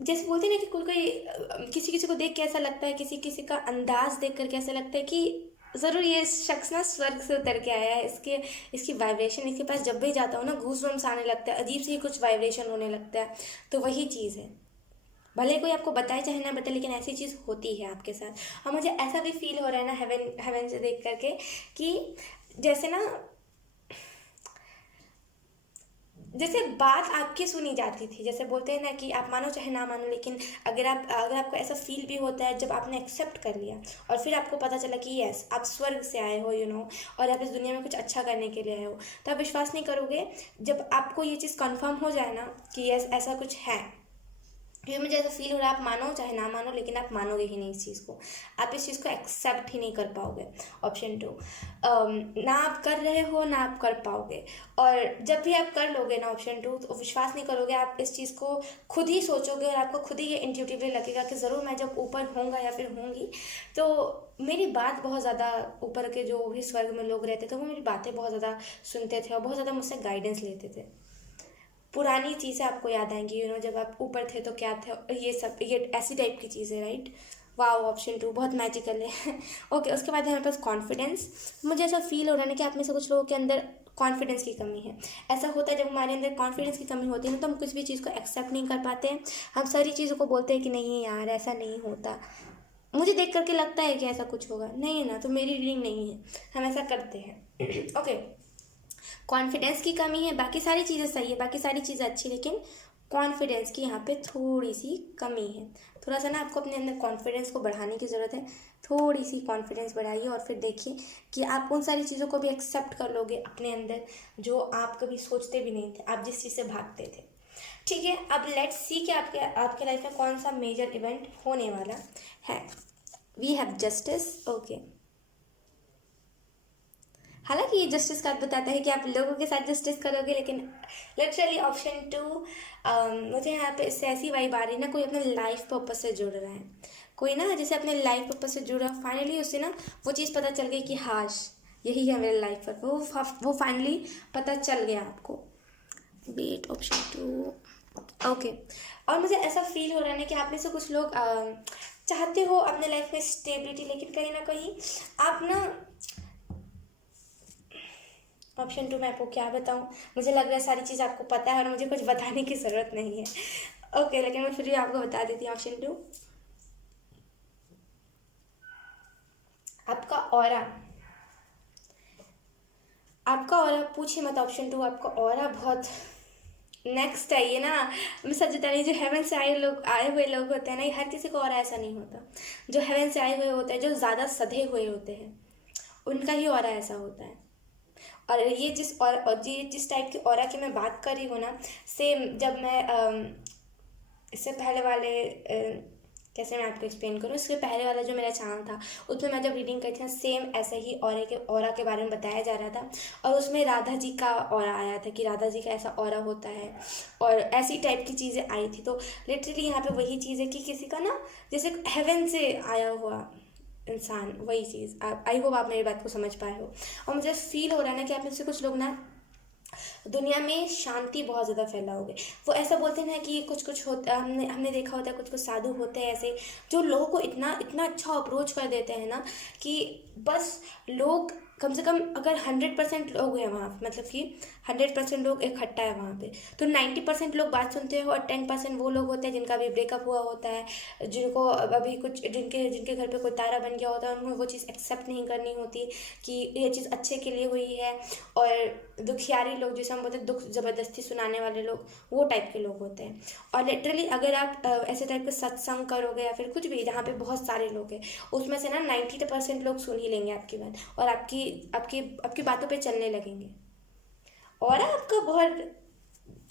जैसे बोलते हैं ना कि कोई कोई किसी किसी को देख के ऐसा लगता है, किसी किसी का अंदाज देख करके ऐसा लगता है कि ज़रूर ये शख्स ना स्वर्ग से उतर के आया है। इसकी वाइब्रेशन, इसके पास जब भी जाता हूँ ना, गूज़बम्स आने लगता है, अजीब से ही कुछ वाइब्रेशन होने लगता है। तो वही चीज़ है, भले कोई आपको बताए चाहे ना बताए, लेकिन ऐसी चीज़ होती है आपके साथ। और मुझे ऐसा भी फील हो रहा है ना हेवन हेवन से देख करके, कि जैसे ना, जैसे बात आपकी सुनी जाती थी, जैसे बोलते हैं ना कि आप मानो चाहे ना मानो, लेकिन अगर आपको ऐसा फील भी होता है जब आपने एक्सेप्ट कर लिया, और फिर आपको पता चला कि यस आप स्वर्ग से आए हो, और आप इस दुनिया में कुछ अच्छा करने के लिए आए हो, तो आप विश्वास नहीं करोगे, जब आपको ये चीज़ कंफर्म हो जाए ना कि यस ऐसा कुछ है, क्योंकि मुझे ऐसा फील हो रहा है, आप मानो चाहे ना मानो, लेकिन आप मानोगे ही नहीं इस चीज़ को, आप इस चीज़ को एक्सेप्ट ही नहीं कर पाओगे। ऑप्शन 2, ना आप कर रहे हो ना आप कर पाओगे, और जब भी आप कर लोगे ना ऑप्शन 2, तो विश्वास नहीं करोगे, आप इस चीज़ को खुद ही सोचोगे और आपको खुद ही ये इंट्यूटिवली लगेगा कि ज़रूर मैं जब ऊपर होऊंगा या फिर होंगी तो मेरी बात बहुत ज़्यादा, ऊपर के जो भी स्वर्ग में लोग रहते थे वो मेरी बातें बहुत ज़्यादा सुनते थे और बहुत ज़्यादा मुझसे गाइडेंस लेते थे। पुरानी चीज़ें आपको याद आएंगी, जब आप ऊपर थे तो क्या थे, ये सब, ये ऐसी टाइप की चीज़ें, राइट। वाह, ऑप्शन 2 बहुत मैजिकल है। ओके, उसके बाद है हमारे पास कॉन्फिडेंस। मुझे ऐसा फील हो रहा है ना कि आप में से कुछ लोगों के अंदर कॉन्फिडेंस की कमी है। ऐसा होता है जब हमारे अंदर कॉन्फिडेंस की कमी होती है ना, तो हम कुछ भी चीज़ को एक्सेप्ट नहीं कर पाते हैं। हम सारी चीज़ों को बोलते हैं कि नहीं यार ऐसा नहीं होता, मुझे देख करके लगता है कि ऐसा कुछ होगा, नहीं है ना तो मेरी रीडिंग नहीं है, हम ऐसा करते हैं। ओके, कॉन्फिडेंस की कमी है, बाकी सारी चीज़ें सही है, बाकी सारी चीज़ें अच्छी, लेकिन कॉन्फिडेंस की यहाँ पे थोड़ी सी कमी है। थोड़ा सा ना आपको अपने अंदर कॉन्फिडेंस को बढ़ाने की ज़रूरत है। थोड़ी सी कॉन्फिडेंस बढ़ाइए और फिर देखिए कि आप उन सारी चीज़ों को भी एक्सेप्ट कर लोगे अपने अंदर जो आप कभी सोचते भी नहीं थे, आप जिस चीज़ से भागते थे। ठीक है, अब लेट्स सी कि आपके आपके लाइफ में कौन सा मेजर इवेंट होने वाला है। We have justice. ओके, हालांकि ये जस्टिस का बताता है कि आप लोगों के साथ जस्टिस करोगे, लेकिन लिटरली ऑप्शन 2, मुझे यहाँ पे इससे ऐसी वाइब आ रही है ना, कोई अपने लाइफ पर्पस से जुड़ रहा है, कोई ना जैसे अपने लाइफ पर्पस से जुड़ रहा है, फाइनली उससे ना वो चीज़ पता चल गई कि हाश यही है मेरे लाइफ पर, वो फाइनली पता चल गया आपको। Wait, option 2। ओके, और मुझे ऐसा फील हो रहा है ना कि आप में से कुछ लोग चाहते हो अपने लाइफ में स्टेबिलिटी, लेकिन कहीं ना कहीं आप ना, ऑप्शन 2 मैं आपको क्या बताऊँ, मुझे लग रहा है सारी चीज़ आपको पता है और मुझे कुछ बताने की ज़रूरत नहीं है। ओके, लेकिन मैं फिर भी आपको बता देती हूँ। ऑप्शन 2, आपका ऑरा, आपका ऑरा पूछिए मत। ऑप्शन 2, आपका ऑरा बहुत नेक्स्ट है ये ना। मैं सच बता रही हूँ, जो हेवन से आए हुए लोग होते हैं ना, ये हर किसी को ऑरा ऐसा नहीं होता। जो हेवन से आए हुए होते हैं, जो ज़्यादा सधे हुए होते हैं, उनका ही ऑरा ऐसा होता है। और ये जिस टाइप की ऑरा की मैं बात कर रही हूँ ना, सेम जब मैं इससे पहले वाले कैसे मैं आपको एक्सप्लेन करूँ, इसके पहले वाला जो मेरा चैनल था उसमें मैं जब रीडिंग करती थी, सेम ऐसे ही ऑरा के बारे में बताया जा रहा था, और उसमें राधा जी का ऑरा आया था कि राधा जी का ऐसा ऑरा होता है, और ऐसी टाइप की चीज़ें आई थी। तो लिटरली यहाँ पे वही चीज़ है कि किसी का ना जैसे हेवन से आया हुआ इंसान, वही चीज़। आप, आई होप आप मेरी बात को समझ पाए हो। और मुझे फील हो रहा है ना कि आप में से कुछ लोग ना दुनिया में शांति बहुत ज़्यादा फैलाओगे। वो ऐसा बोलते हैं ना कि कुछ कुछ होता, हमने देखा होता है, कुछ कुछ साधु होते हैं ऐसे जो लोगों को इतना इतना अच्छा अप्रोच कर देते हैं ना कि बस लोग कम से कम अगर 100% लोग हैं वहाँ, मतलब कि 100% लोग इकट्ठा है वहाँ पे, तो 90% लोग बात सुनते हैं और 10% वो लोग होते हैं जिनका भी ब्रेकअप हुआ होता है, जिनको अभी कुछ जिनके जिनके घर पे कोई तारा बन गया होता है, उनको वो चीज़ एक्सेप्ट नहीं करनी होती कि ये चीज़ अच्छे के लिए हुई है। और दुखियारी लोग, जैसे हम बोलते हैं दुख ज़बरदस्ती सुनाने वाले लोग, वो टाइप के लोग होते हैं। और लिटरली अगर आप ऐसे टाइप के सत्संग करोगे या फिर कुछ भी जहाँ पे बहुत सारे लोग हैं, उसमें से ना 90% लोग सुन ही लेंगे आपकी बात और आपकी आपकी आपकी बातों पे चलने लगेंगे। और आपका बहुत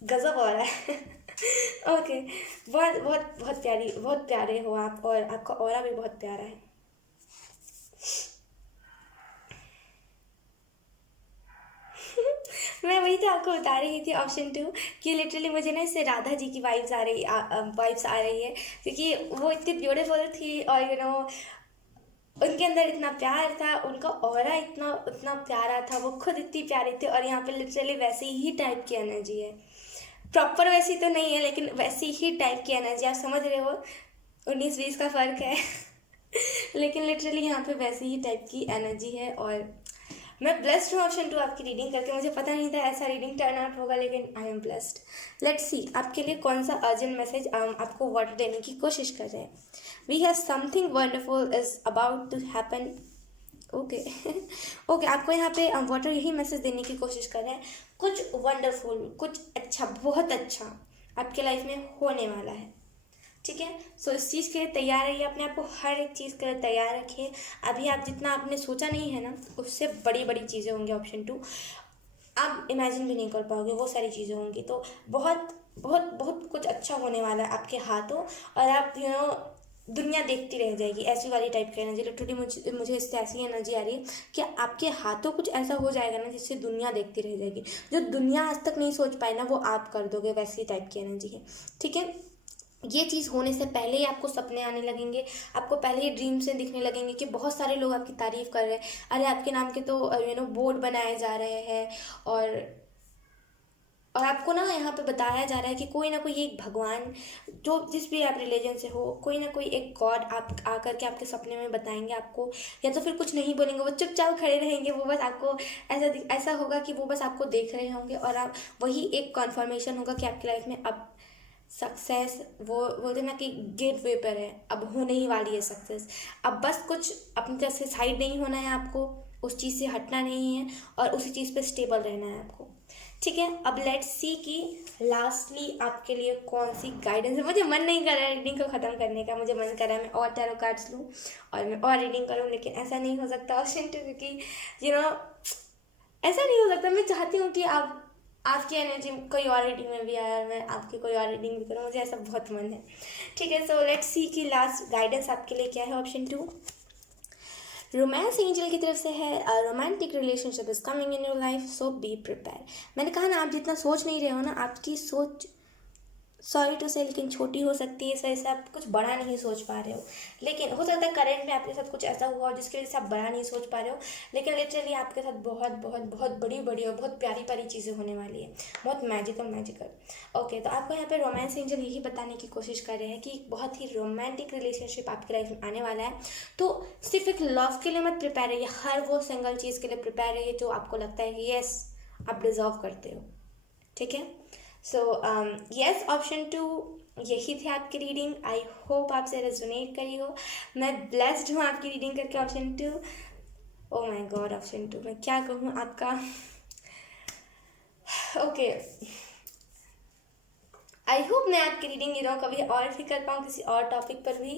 गजब हो रहा है। ओके, बहुत बहुत बहुत प्यारी, बहुत प्यारे हो आप, और आपका ऑरा भी बहुत प्यारा है। मैं वही तो आपको बता रही थी ऑप्शन 2 कि लिटरली मुझे ना इससे राधा जी की वाइब्स आ रही है, क्योंकि वो इतनी ब्यूटीफुल थी और उनके अंदर इतना प्यार था, उनका ऑरा इतना इतना प्यारा था, वो खुद इतनी प्यारी थी, और यहाँ पे लिटरली वैसी ही टाइप की एनर्जी है। प्रॉपर वैसी तो नहीं है, लेकिन वैसी ही टाइप की एनर्जी, आप समझ रहे हो, 19-20 का फ़र्क है। लेकिन लिटरली यहाँ पे वैसी ही टाइप की एनर्जी है, और मैं ब्लेस्ड हूँ ऑप्शन 2 आपकी रीडिंग करके। मुझे पता नहीं था ऐसा रीडिंग टर्न आउट होगा, लेकिन I am blessed. Let's see आपके लिए कौन सा अर्जेंट मैसेज आपको वर्ड देने की कोशिश कर रहे हैं। We have something wonderful is about to happen. Okay. Okay, आपको यहाँ पे वाटर यही मैसेज देने की कोशिश कर रहे हैं, कुछ वंडरफुल, कुछ अच्छा, बहुत अच्छा आपके लाइफ में होने वाला है। ठीक है, सो इस चीज़ के लिए तैयार रहिए, अपने आप को हर एक चीज़ के लिए तैयार रखिए। अभी आप जितना आपने सोचा नहीं है ना, उससे बड़ी बड़ी चीज़ें होंगी। ऑप्शन 2, आप इमेजिन भी नहीं कर पाओगे, वो सारी चीज़ें होंगी। तो बहुत बहुत बहुत कुछ अच्छा होने वाला है आपके हाथों, और आप दुनिया देखती रह जाएगी, ऐसी वाली टाइप की एनर्जी। लिटरली मुझे इससे ऐसी एनर्जी आ रही है कि आपके हाथों कुछ ऐसा हो जाएगा ना जिससे दुनिया देखती रह जाएगी। जो दुनिया आज तक नहीं सोच पाई ना, वो आप कर दोगे, वैसी टाइप की एनर्जी है। ठीक है, ये चीज़ होने से पहले ही आपको सपने आने लगेंगे, आपको पहले ही ड्रीम से दिखने लगेंगे कि बहुत सारे लोग आपकी तारीफ़ कर रहे हैं, अरे आपके नाम के तो बोर्ड बनाए जा रहे हैं, और आपको ना यहाँ पे बताया जा रहा है कि कोई ना कोई एक भगवान, जो जिस भी आप रिलीजन से हो, कोई ना कोई एक गॉड आप आकर के आपके सपने में बताएंगे आपको, या तो फिर कुछ नहीं बोलेंगे, वो चुपचाप खड़े रहेंगे, वो बस आपको ऐसा होगा कि वो बस आपको देख रहे होंगे, और आप वही एक कन्फर्मेशन होगा कि आपकी लाइफ में अब सक्सेस, वो बोलते हैं ना कि गेट वे पर है, अब होने ही वाली है सक्सेस। अब बस कुछ अपनी तरफ से साइड नहीं होना है आपको, उस चीज़ से हटना नहीं है, और उसी चीज़ पे स्टेबल रहना है आपको। ठीक है, अब लेट्स सी कि लास्टली आपके लिए कौन सी गाइडेंस है। मुझे मन नहीं कर रहा है रीडिंग को ख़त्म करने का, मुझे मन कर रहा है मैं और टैरो कार्ड्स लूँ और मैं और रीडिंग करूँ, लेकिन ऐसा नहीं हो सकता ऑप्शन टू, क्योंकि यू नो ऐसा नहीं हो सकता। मैं चाहती हूँ कि आप आपकी एनर्जी कोई और रीडिंग में भी आए और मैं आपकी कोई और रीडिंग भी करूँ, मुझे ऐसा बहुत मन है। ठीक है, सो लेट्स सी कि लास्ट गाइडेंस आपके लिए क्या है। ऑप्शन टू, रोमांस एंजल की तरफ से है, romantic relationship is coming in your life, so be prepare. मैंने कहा ना, आप जितना सोच नहीं रहे हो ना, आपकी सोच सॉरी टू से लेकिन छोटी हो सकती है, इस वजह से आप कुछ बड़ा नहीं सोच पा रहे हो। लेकिन हो सकता है करंट में आपके साथ कुछ ऐसा हुआ हो जिसकी वजह से आप बड़ा नहीं सोच पा रहे हो, लेकिन लिटरली आपके साथ बहुत बहुत बहुत बड़ी बड़ी और बहुत प्यारी प्यारी चीज़ें होने वाली है, बहुत मैजिकल। ओके, तो आपको यहाँ पे रोमांस एंजल यही बताने की कोशिश कर रहे हैं कि एक बहुत ही रोमांटिक रिलेशनशिप आपकी लाइफ में आने वाला है। तो सिर्फ एक लव के लिए मत प्रिपेयर रहिए, हर वो सिंगल चीज़ के लिए प्रिपेयर रहिए जो आपको लगता है कि येस आप डिजर्व करते हो। ठीक है, सो यस, ऑप्शन टू यही थी आपकी रीडिंग। आई होप आपसे रेजोनेट करी हो। मैं ब्लेस्ड हूँ आपकी रीडिंग करके। Option two, oh my God, option two मैं क्या कहूँ आपका। ओके, आई होप मैं आपकी रीडिंग कभी और भी कर पाऊँ किसी और टॉपिक पर भी,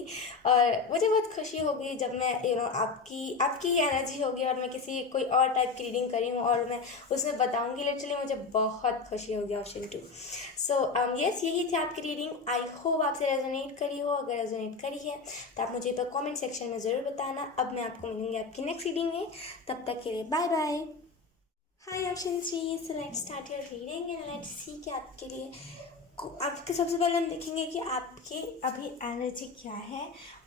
और मुझे बहुत खुशी होगी जब मैं आपकी एनर्जी होगी और मैं किसी कोई और टाइप की रीडिंग करी हूँ और मैं उसमें बताऊँगी। लिटरली मुझे बहुत खुशी होगी। ऑप्शन टू, सो यस, यही थी आपकी रीडिंग। आई होप आपसे रेजोनेट करी हो। अगर रेजोनेट करी है तो आप मुझे पर कॉमेंट सेक्शन में ज़रूर बताना। अब मैं आपको मिलूँगी आपकी नेक्स्ट रीडिंग में, तब तक के लिए bye bye. Hi option three, so let's start your reading and let's see कि आपके लिए आपके सबसे पहले हम देखेंगे कि आपकी अभी एनर्जी क्या है।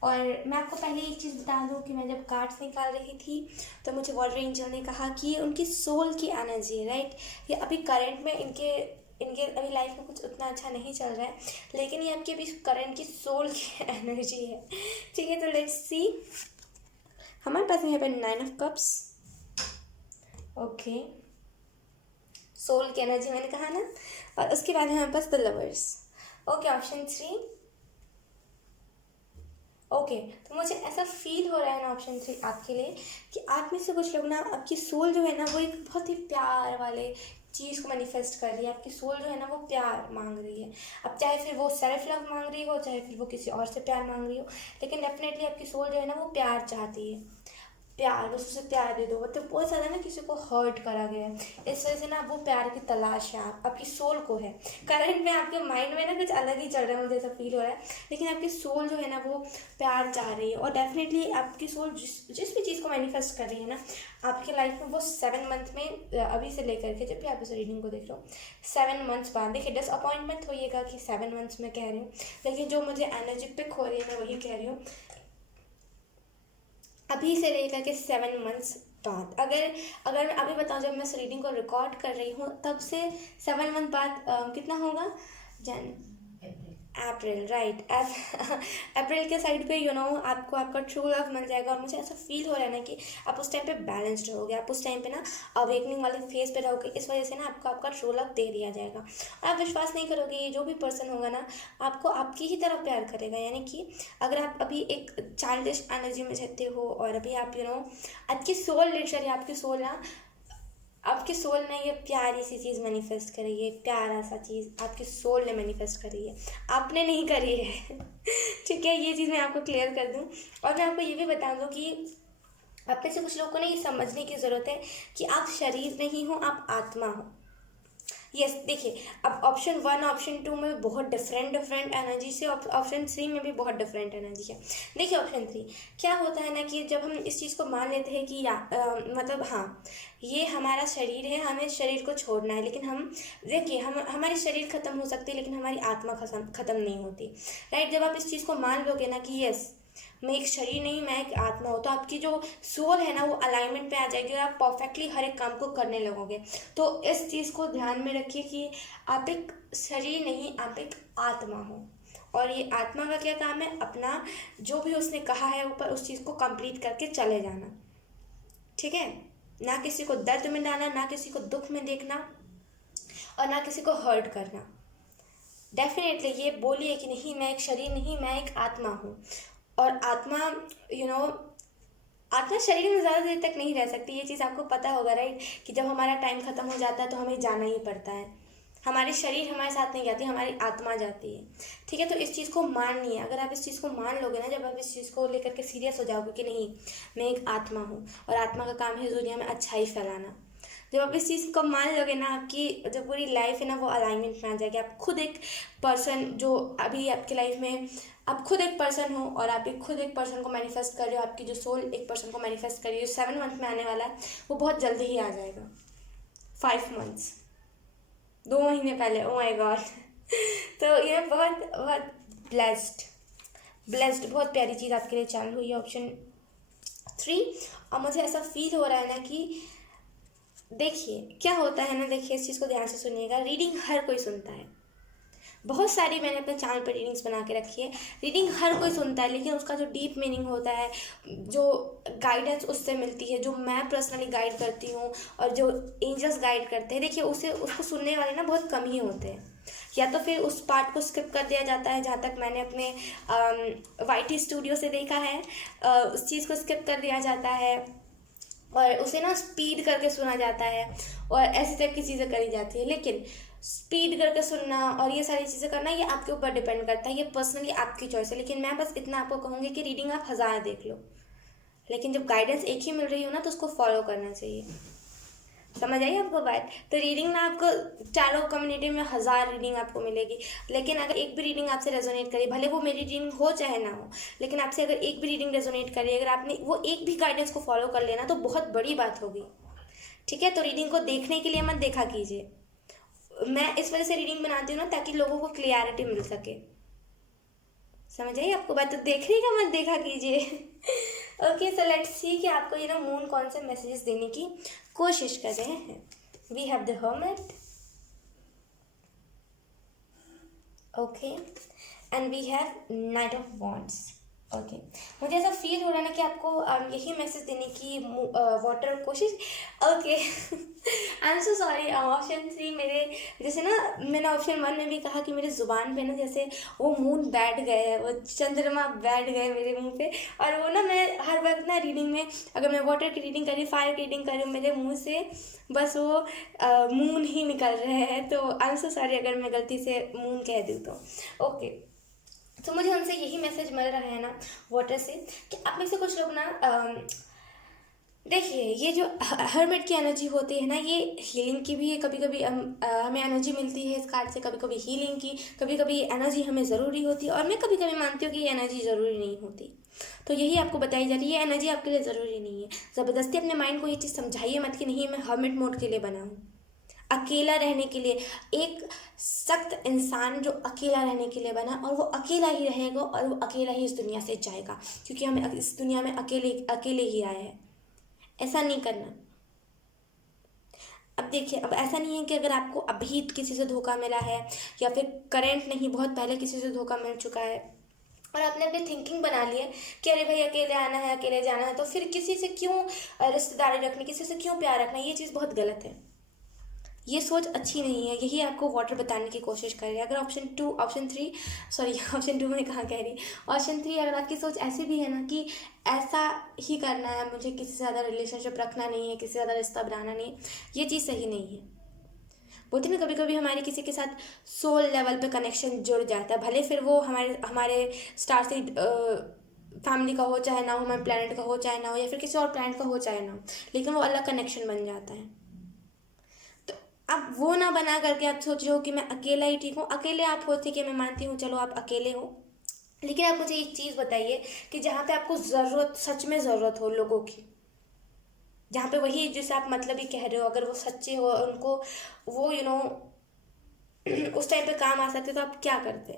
और मैं आपको पहले एक चीज़ बता दूं कि मैं जब कार्ड्स निकाल रही थी तो मुझे वाटर एंजल ने कहा कि ये उनकी सोल की एनर्जी है, राइट। ये अभी करंट में इनके इनके अभी लाइफ में कुछ उतना अच्छा नहीं चल रहा है, लेकिन ये आपकी अभी करंट की सोल की एनर्जी है। ठीक है, तो लेट्स सी। हमारे पास यहाँ पर 9 ऑफ कप्स, ओके, सोल की एनर्जी मैंने कहा ना। और उसके बाद हमारे पास the lovers. Okay, option three. Okay, तो मुझे ऐसा फील हो रहा है ना ऑप्शन थ्री आपके लिए कि आप में से कुछ लोग ना, आपकी सोल जो है ना वो एक बहुत ही प्यार वाले चीज़ को मैनिफेस्ट कर रही है। आपकी सोल जो है ना वो प्यार मांग रही है। अब चाहे फिर वो सेल्फ लव मांग रही हो, चाहे फिर वो किसी और से प्यार मांग रही हो, लेकिन डेफिनेटली आपकी सोल जो है ना वो प्यार चाहती है। प्यार, बस उसे प्यार दे दो। मतलब बहुत ज़्यादा ना किसी को हर्ट करा गया है, इस वजह से ना वो प्यार की तलाश है आपकी सोल को है। करंट में आपके माइंड में ना कुछ अलग ही चल रहा है, मुझे ऐसा फील हो रहा है, लेकिन आपकी सोल जो है ना वो प्यार चाह रही है। और डेफिनेटली आपकी सोल जिस भी चीज़ को मैनिफेस्ट कर रही है ना आपके लाइफ में, वो 7 मंथ में, अभी से लेकर के जब भी आप इस रीडिंग को देख रहे हो 7 मंथ्स बाद, देखिए डिसअपॉइंटमेंट होइएगा कि 7 मंथ्स में कह रही हूँ, लेकिन जो मुझे एनर्जी पिक हो रही है मैं वही कह रही हूँ। अभी से लेकर के 7 मंथ्स बाद, अगर मैं अभी बताऊँ, जब मैं इस रीडिंग को रिकॉर्ड कर रही हूँ तब से 7 मंथ बाद कितना होगा, जन अप्रैल, राइट। अप्रैल के साइड पे आपको आपका ट्रू लव मिल जाएगा। और मुझे ऐसा फील हो रहा है ना कि आप उस टाइम पे बैलेंस्ड रहोगे, आप उस टाइम पे ना अवेकनिंग वाले फेज पे रहोगे। इस वजह से ना आपको आपका ट्रू लव दे दिया जाएगा। और आप विश्वास नहीं करोगे, ये जो भी पर्सन होगा ना आपको आपकी ही तरफ प्यार करेगा। यानी कि अगर आप अभी एक चाइल्डिश एनर्जी में रहते हो और अभी आप आपकी सोल लिटरली आपकी सोल ने ये प्यारी सी चीज़ मैनिफेस्ट करी है, प्यारा सा चीज़ आपकी सोल ने मैनिफेस्ट करी है, आपने नहीं करी है। ठीक है, ये चीज़ मैं आपको क्लियर कर दूं। और मैं आपको ये भी बता दूं कि आप में से कुछ लोगों को ना ये समझने की ज़रूरत है कि आप शरीर नहीं हो, आप आत्मा हो। यस, देखिए, अब ऑप्शन 1 ऑप्शन 2 में बहुत डिफरेंट डिफरेंट एनर्जी से, ऑप्शन 3 में भी बहुत डिफरेंट एनर्जी है। देखिए ऑप्शन 3 क्या होता है ना कि जब हम इस चीज़ को मान लेते हैं कि मतलब हाँ, ये हमारा शरीर है, हमें शरीर को छोड़ना है, लेकिन हम देखिए, हम हमारी शरीर ख़त्म हो सकती है लेकिन हमारी आत्मा ख़त्म नहीं होती, राइट। जब आप इस चीज़ को मान लोगे ना कि यस, मैं एक शरीर नहीं, मैं एक आत्मा हूँ, तो आपकी जो सोल है ना वो अलाइनमेंट पे आ जाएगी और आप परफेक्टली हर एक काम को करने लगोगे। तो इस चीज़ को ध्यान में रखिए कि आप एक शरीर नहीं, आप एक आत्मा हो। और ये आत्मा का क्या काम है, अपना जो भी उसने कहा है ऊपर उस चीज़ को कंप्लीट करके चले जाना, ठीक है। ना किसी को दर्द में डालना, ना किसी को दुख में देखना, और ना किसी को हर्ट करना। डेफिनेटली ये बोलिए कि नहीं, मैं एक शरीर नहीं, मैं एक आत्मा हूँ। और आत्मा, यू नो, आत्मा शरीर में ज़्यादा देर तक नहीं रह सकती, ये चीज़ आपको पता होगा, राइट। कि जब हमारा टाइम ख़त्म हो जाता है तो हमें जाना ही पड़ता है। हमारे शरीर हमारे साथ नहीं जाती, हमारी आत्मा जाती है, ठीक है। तो इस चीज़ को मानिए, अगर आप इस चीज़ को मान लोगे ना, जब आप इस चीज़ को लेकर के सीरियस हो जाओगे कि नहीं, मैं एक आत्मा हूँ और आत्मा का काम है दुनिया में अच्छाई फैलाना। जब आप इस चीज़ को मान लोगे ना, आपकी जो पूरी लाइफ है ना वो अलाइनमेंट में आ जाएगी। आप खुद एक पर्सन, जो अभी आपकी लाइफ में आप खुद एक पर्सन हो और आप एक खुद एक पर्सन को मैनिफेस्ट कर रहे हो, आपकी जो सोल एक पर्सन को मैनिफेस्ट कर रही है, जो 7 मंथ में आने वाला है, वो बहुत जल्दी ही आ जाएगा। 5 मंथ्स, 2 महीने पहले, ओ माई गॉड। तो ये बहुत बहुत ब्लेस्ड, ब्लेस्ड, बहुत प्यारी चीज़ आपके लिए चालू हुई है, ऑप्शन 3। और मुझे ऐसा फील हो रहा है ना कि देखिए क्या होता है ना, देखिए इस चीज़ को ध्यान से सुनिएगा, रीडिंग हर कोई सुनता है। बहुत सारी मैंने अपने चैनल पर रीडिंग्स बना के रखी है। रीडिंग हर कोई सुनता है, लेकिन उसका जो डीप मीनिंग होता है, जो गाइडेंस उससे मिलती है, जो मैं पर्सनली गाइड करती हूँ और जो एंजल्स गाइड करते हैं, देखिए उसको सुनने वाले ना बहुत कम ही होते हैं। या तो फिर उस पार्ट को स्किप कर दिया जाता है, जहाँ तक मैंने अपने वाईटी स्टूडियो से देखा है, उस चीज़ को स्किप कर दिया जाता है और उसे ना स्पीड करके सुना जाता है और ऐसी टाइप की चीज़ें करी जाती है। लेकिन स्पीड करके सुनना और ये सारी चीज़ें करना, ये आपके ऊपर डिपेंड करता है, ये पर्सनली आपकी चॉइस है। लेकिन मैं बस इतना आपको कहूँगी कि रीडिंग आप 1000 देख लो, लेकिन जब गाइडेंस एक ही मिल रही हो ना तो उसको फॉलो करना चाहिए। समझ आई आपको बात। तो रीडिंग ना आपको चारों कम्युनिटी में 1000 रीडिंग आपको मिलेगी, लेकिन अगर एक भी रीडिंग आपसे रेजोनेट करे, भले वो मेरी रीडिंग हो चाहे ना हो, लेकिन आपसे अगर एक भी रीडिंग रेजोनेट करे, अगर आपने वो एक भी गाइडेंस को फॉलो कर लेना तो बहुत बड़ी बात होगी, ठीक है। तो रीडिंग को देखने के लिए मत देखा कीजिए। मैं इस वजह से रीडिंग बनाती हूँ ना, ताकि लोगों को क्लियरिटी मिल सके। समझ आई आपको बात। तो देखने का मत देखा कीजिए। ओके, सो लेट्स सी कि आपको ये ना मून कौन से मैसेजेस देने की कोशिश कर रहे हैं। We have the hermit, okay, and we have knight of wands. Okay, मुझे ऐसा फील हो रहा है ना कि आपको यही मैसेज देने की वाटर कोशिश। Okay, I am so sorry. Option 3 मेरे, जैसे ना मैंने ऑप्शन 1 में भी कहा कि मेरे ज़ुबान पे ना जैसे वो मून बैठ गए हैं, वो चंद्रमा बैठ गए मेरे मुंह पे। और वो ना मैं हर वक्त ना रीडिंग में, अगर मैं वाटर की रीडिंग करी, फायर की रीडिंग करी, मेरे मुंह से बस वो मून ही निकल रहे हैं। तो आई एम सो सॉरी अगर मैं गलती से मून कह दूँ तो। ओके, तो मुझे उनसे यही मैसेज मिल रहा है ना वाटर से, कि आप में से कुछ लोग ना देखिए, ये जो हर्मिट की एनर्जी होती है ना, ये हीलिंग की भी है। कभी कभी हमें एनर्जी मिलती है इस कार्ड से, कभी कभी हीलिंग की, कभी कभी एनर्जी हमें ज़रूरी होती है, और मैं कभी कभी मानती हूँ कि ये एनर्जी ज़रूरी नहीं होती। तो यही आपको बताई जा रही है, ये एनर्जी आपके लिए ज़रूरी नहीं है। ज़बरदस्ती अपने माइंड को ये चीज़ समझाइए मत कि नहीं मैं हर्मिट मोड के लिए बना हूँ, अकेला रहने के लिए। एक सख्त इंसान जो अकेला रहने के लिए बना, और वो अकेला ही रहेगा और वो अकेला ही इस दुनिया से जाएगा, क्योंकि हमें इस दुनिया में अकेले अकेले ही आए हैं। ऐसा नहीं करना। अब देखिए, अब ऐसा नहीं है कि अगर आपको अभी किसी से धोखा मिला है, या फिर करंट नहीं, बहुत पहले किसी से धोखा मिल चुका है, और आपने अपनी थिंकिंग बना ली है कि अरे भाई अकेले आना है, अकेले जाना है, तो फिर किसी से क्यों रिश्तेदारी रखनी, किसी से क्यों प्यार रखना, ये चीज़ बहुत गलत है। ये सोच अच्छी नहीं है। यही आपको वाटर बताने की कोशिश कर रही है। अगर ऑप्शन 3 सॉरी, ऑप्शन 2 में कहाँ कह रही, ऑप्शन 3 अगर आपकी सोच ऐसी भी है ना कि ऐसा ही करना है, मुझे किसी से ज़्यादा रिलेशनशिप रखना नहीं है, किसी से ज़्यादा रिश्ता बनाना नहीं, ये चीज़ सही नहीं है। बोलते ना, कभी कभी हमारे किसी के साथ सोल लेवल पे कनेक्शन जुड़ जाता है, भले फिर वो हमारे हमारे स्टार से फैमिली का हो चाहे ना हो, हमारे प्लानट का हो चाहे ना हो, या फिर किसी और प्लानट का हो चाहे ना हो, लेकिन वो अलग कनेक्शन बन जाता है। आप वो ना बना करके आप सोच रहे हो कि मैं अकेला ही ठीक हूँ। अकेले आप हो, ठीक है, मैं मानती हूँ, चलो आप अकेले हो, लेकिन आप मुझे एक चीज़ बताइए कि जहाँ पे आपको ज़रूरत, सच में ज़रूरत हो लोगों की, जहाँ पे वही जिसे आप मतलब ही कह रहे हो, अगर वो सच्चे हो और उनको वो उस टाइम पे काम आ सकते, तो आप क्या करते?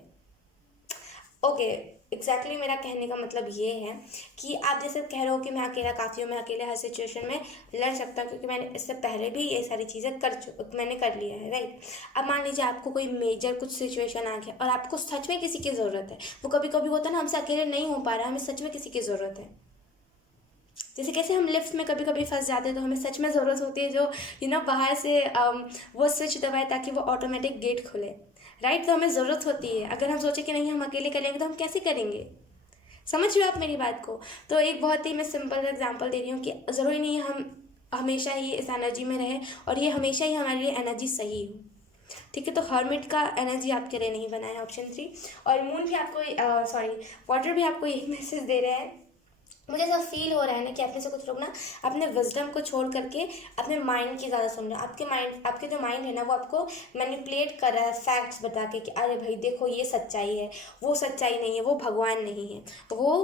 ओके, एग्जैक्टली मेरा कहने का मतलब ये है कि आप जैसे कह रहे हो कि मैं अकेला काफ़ी हूँ, मैं अकेले हर सिचुएशन में लड़ सकता हूँ, क्योंकि मैंने इससे पहले भी ये सारी चीज़ें मैंने कर लिया है, राइट। अब मान लीजिए आपको कोई मेजर कुछ सिचुएशन आ गया और आपको सच में किसी की ज़रूरत है। वो कभी कभी होता है ना, हमसे अकेले नहीं हो पा रहा है, हमें सच में किसी की ज़रूरत है। जैसे कैसे हम लिफ्ट में कभी कभी फंस जाते हैं, तो हमें सच में ज़रूरत होती है जो बाहर से वो स्विच दबाए ताकि वो ऑटोमेटिक गेट खुले, राइट। तो हमें ज़रूरत होती है। अगर हम सोचे कि नहीं हम अकेले करेंगे, तो हम कैसे करेंगे? समझ रहे हो आप मेरी बात को? तो एक बहुत ही मैं सिंपल एग्जांपल दे रही हूँ कि ज़रूरी नहीं है हम हमेशा ही इस एनर्जी में रहें और ये हमेशा ही हमारे लिए एनर्जी सही हो, ठीक है। तो हर्मिट का एनर्जी आपके लिए नहीं बना है, ऑप्शन 3। और मून भी आपको सॉरी वाटर भी आपको यही मैसेज दे रहे हैं। मुझे ऐसा फील हो रहा है ना कि अपने से कुछ लोग ना अपने विजडम को छोड़ करके अपने माइंड की ज़्यादा सुन रहे हैं। आपके जो माइंड है ना, वो आपको मैनिपुलेट कर रहा है फैक्ट्स बता के कि अरे भाई देखो ये सच्चाई है, वो सच्चाई नहीं है, वो भगवान नहीं है, वो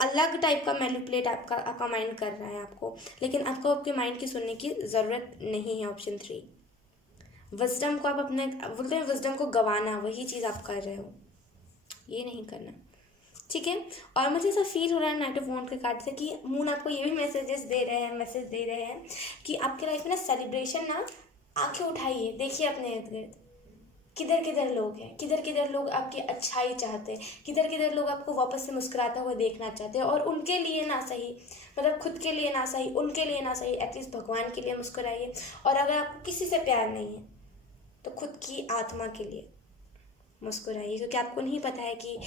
अलग टाइप का मैनिपुलेट आपका माइंड कर रहा है आपको। लेकिन आपको आपके माइंड की सुनने की ज़रूरत नहीं है, ऑप्शन 3। विजडम को आप अपने बोलते हैं विजडम को गंवाना, वही चीज़ आप कर रहे हो, ये नहीं करना, ठीक है। और मुझे ऐसा फील हो रहा है नाइट ऑफ वॉन्ड के कार्ड से कि मून आपको ये भी मैसेज दे रहे हैं कि आपके लाइफ में ना सेलिब्रेशन ना, आंखें उठाइए, देखिए अपने इर्द गिर्द किधर किधर लोग हैं, किधर किधर लोग आपकी अच्छाई चाहते हैं, किधर किधर लोग आपको वापस से मुस्कुराता हुआ देखना चाहते हैं। और उनके लिए ना सही, मतलब खुद के लिए ना सही, उनके लिए ना सही, एटलीस्ट भगवान के लिए मुस्कुराइए। और अगर आपको किसी से प्यार नहीं है, तो खुद की आत्मा के लिए मुस्कुराइए, क्योंकि आपको नहीं पता है कि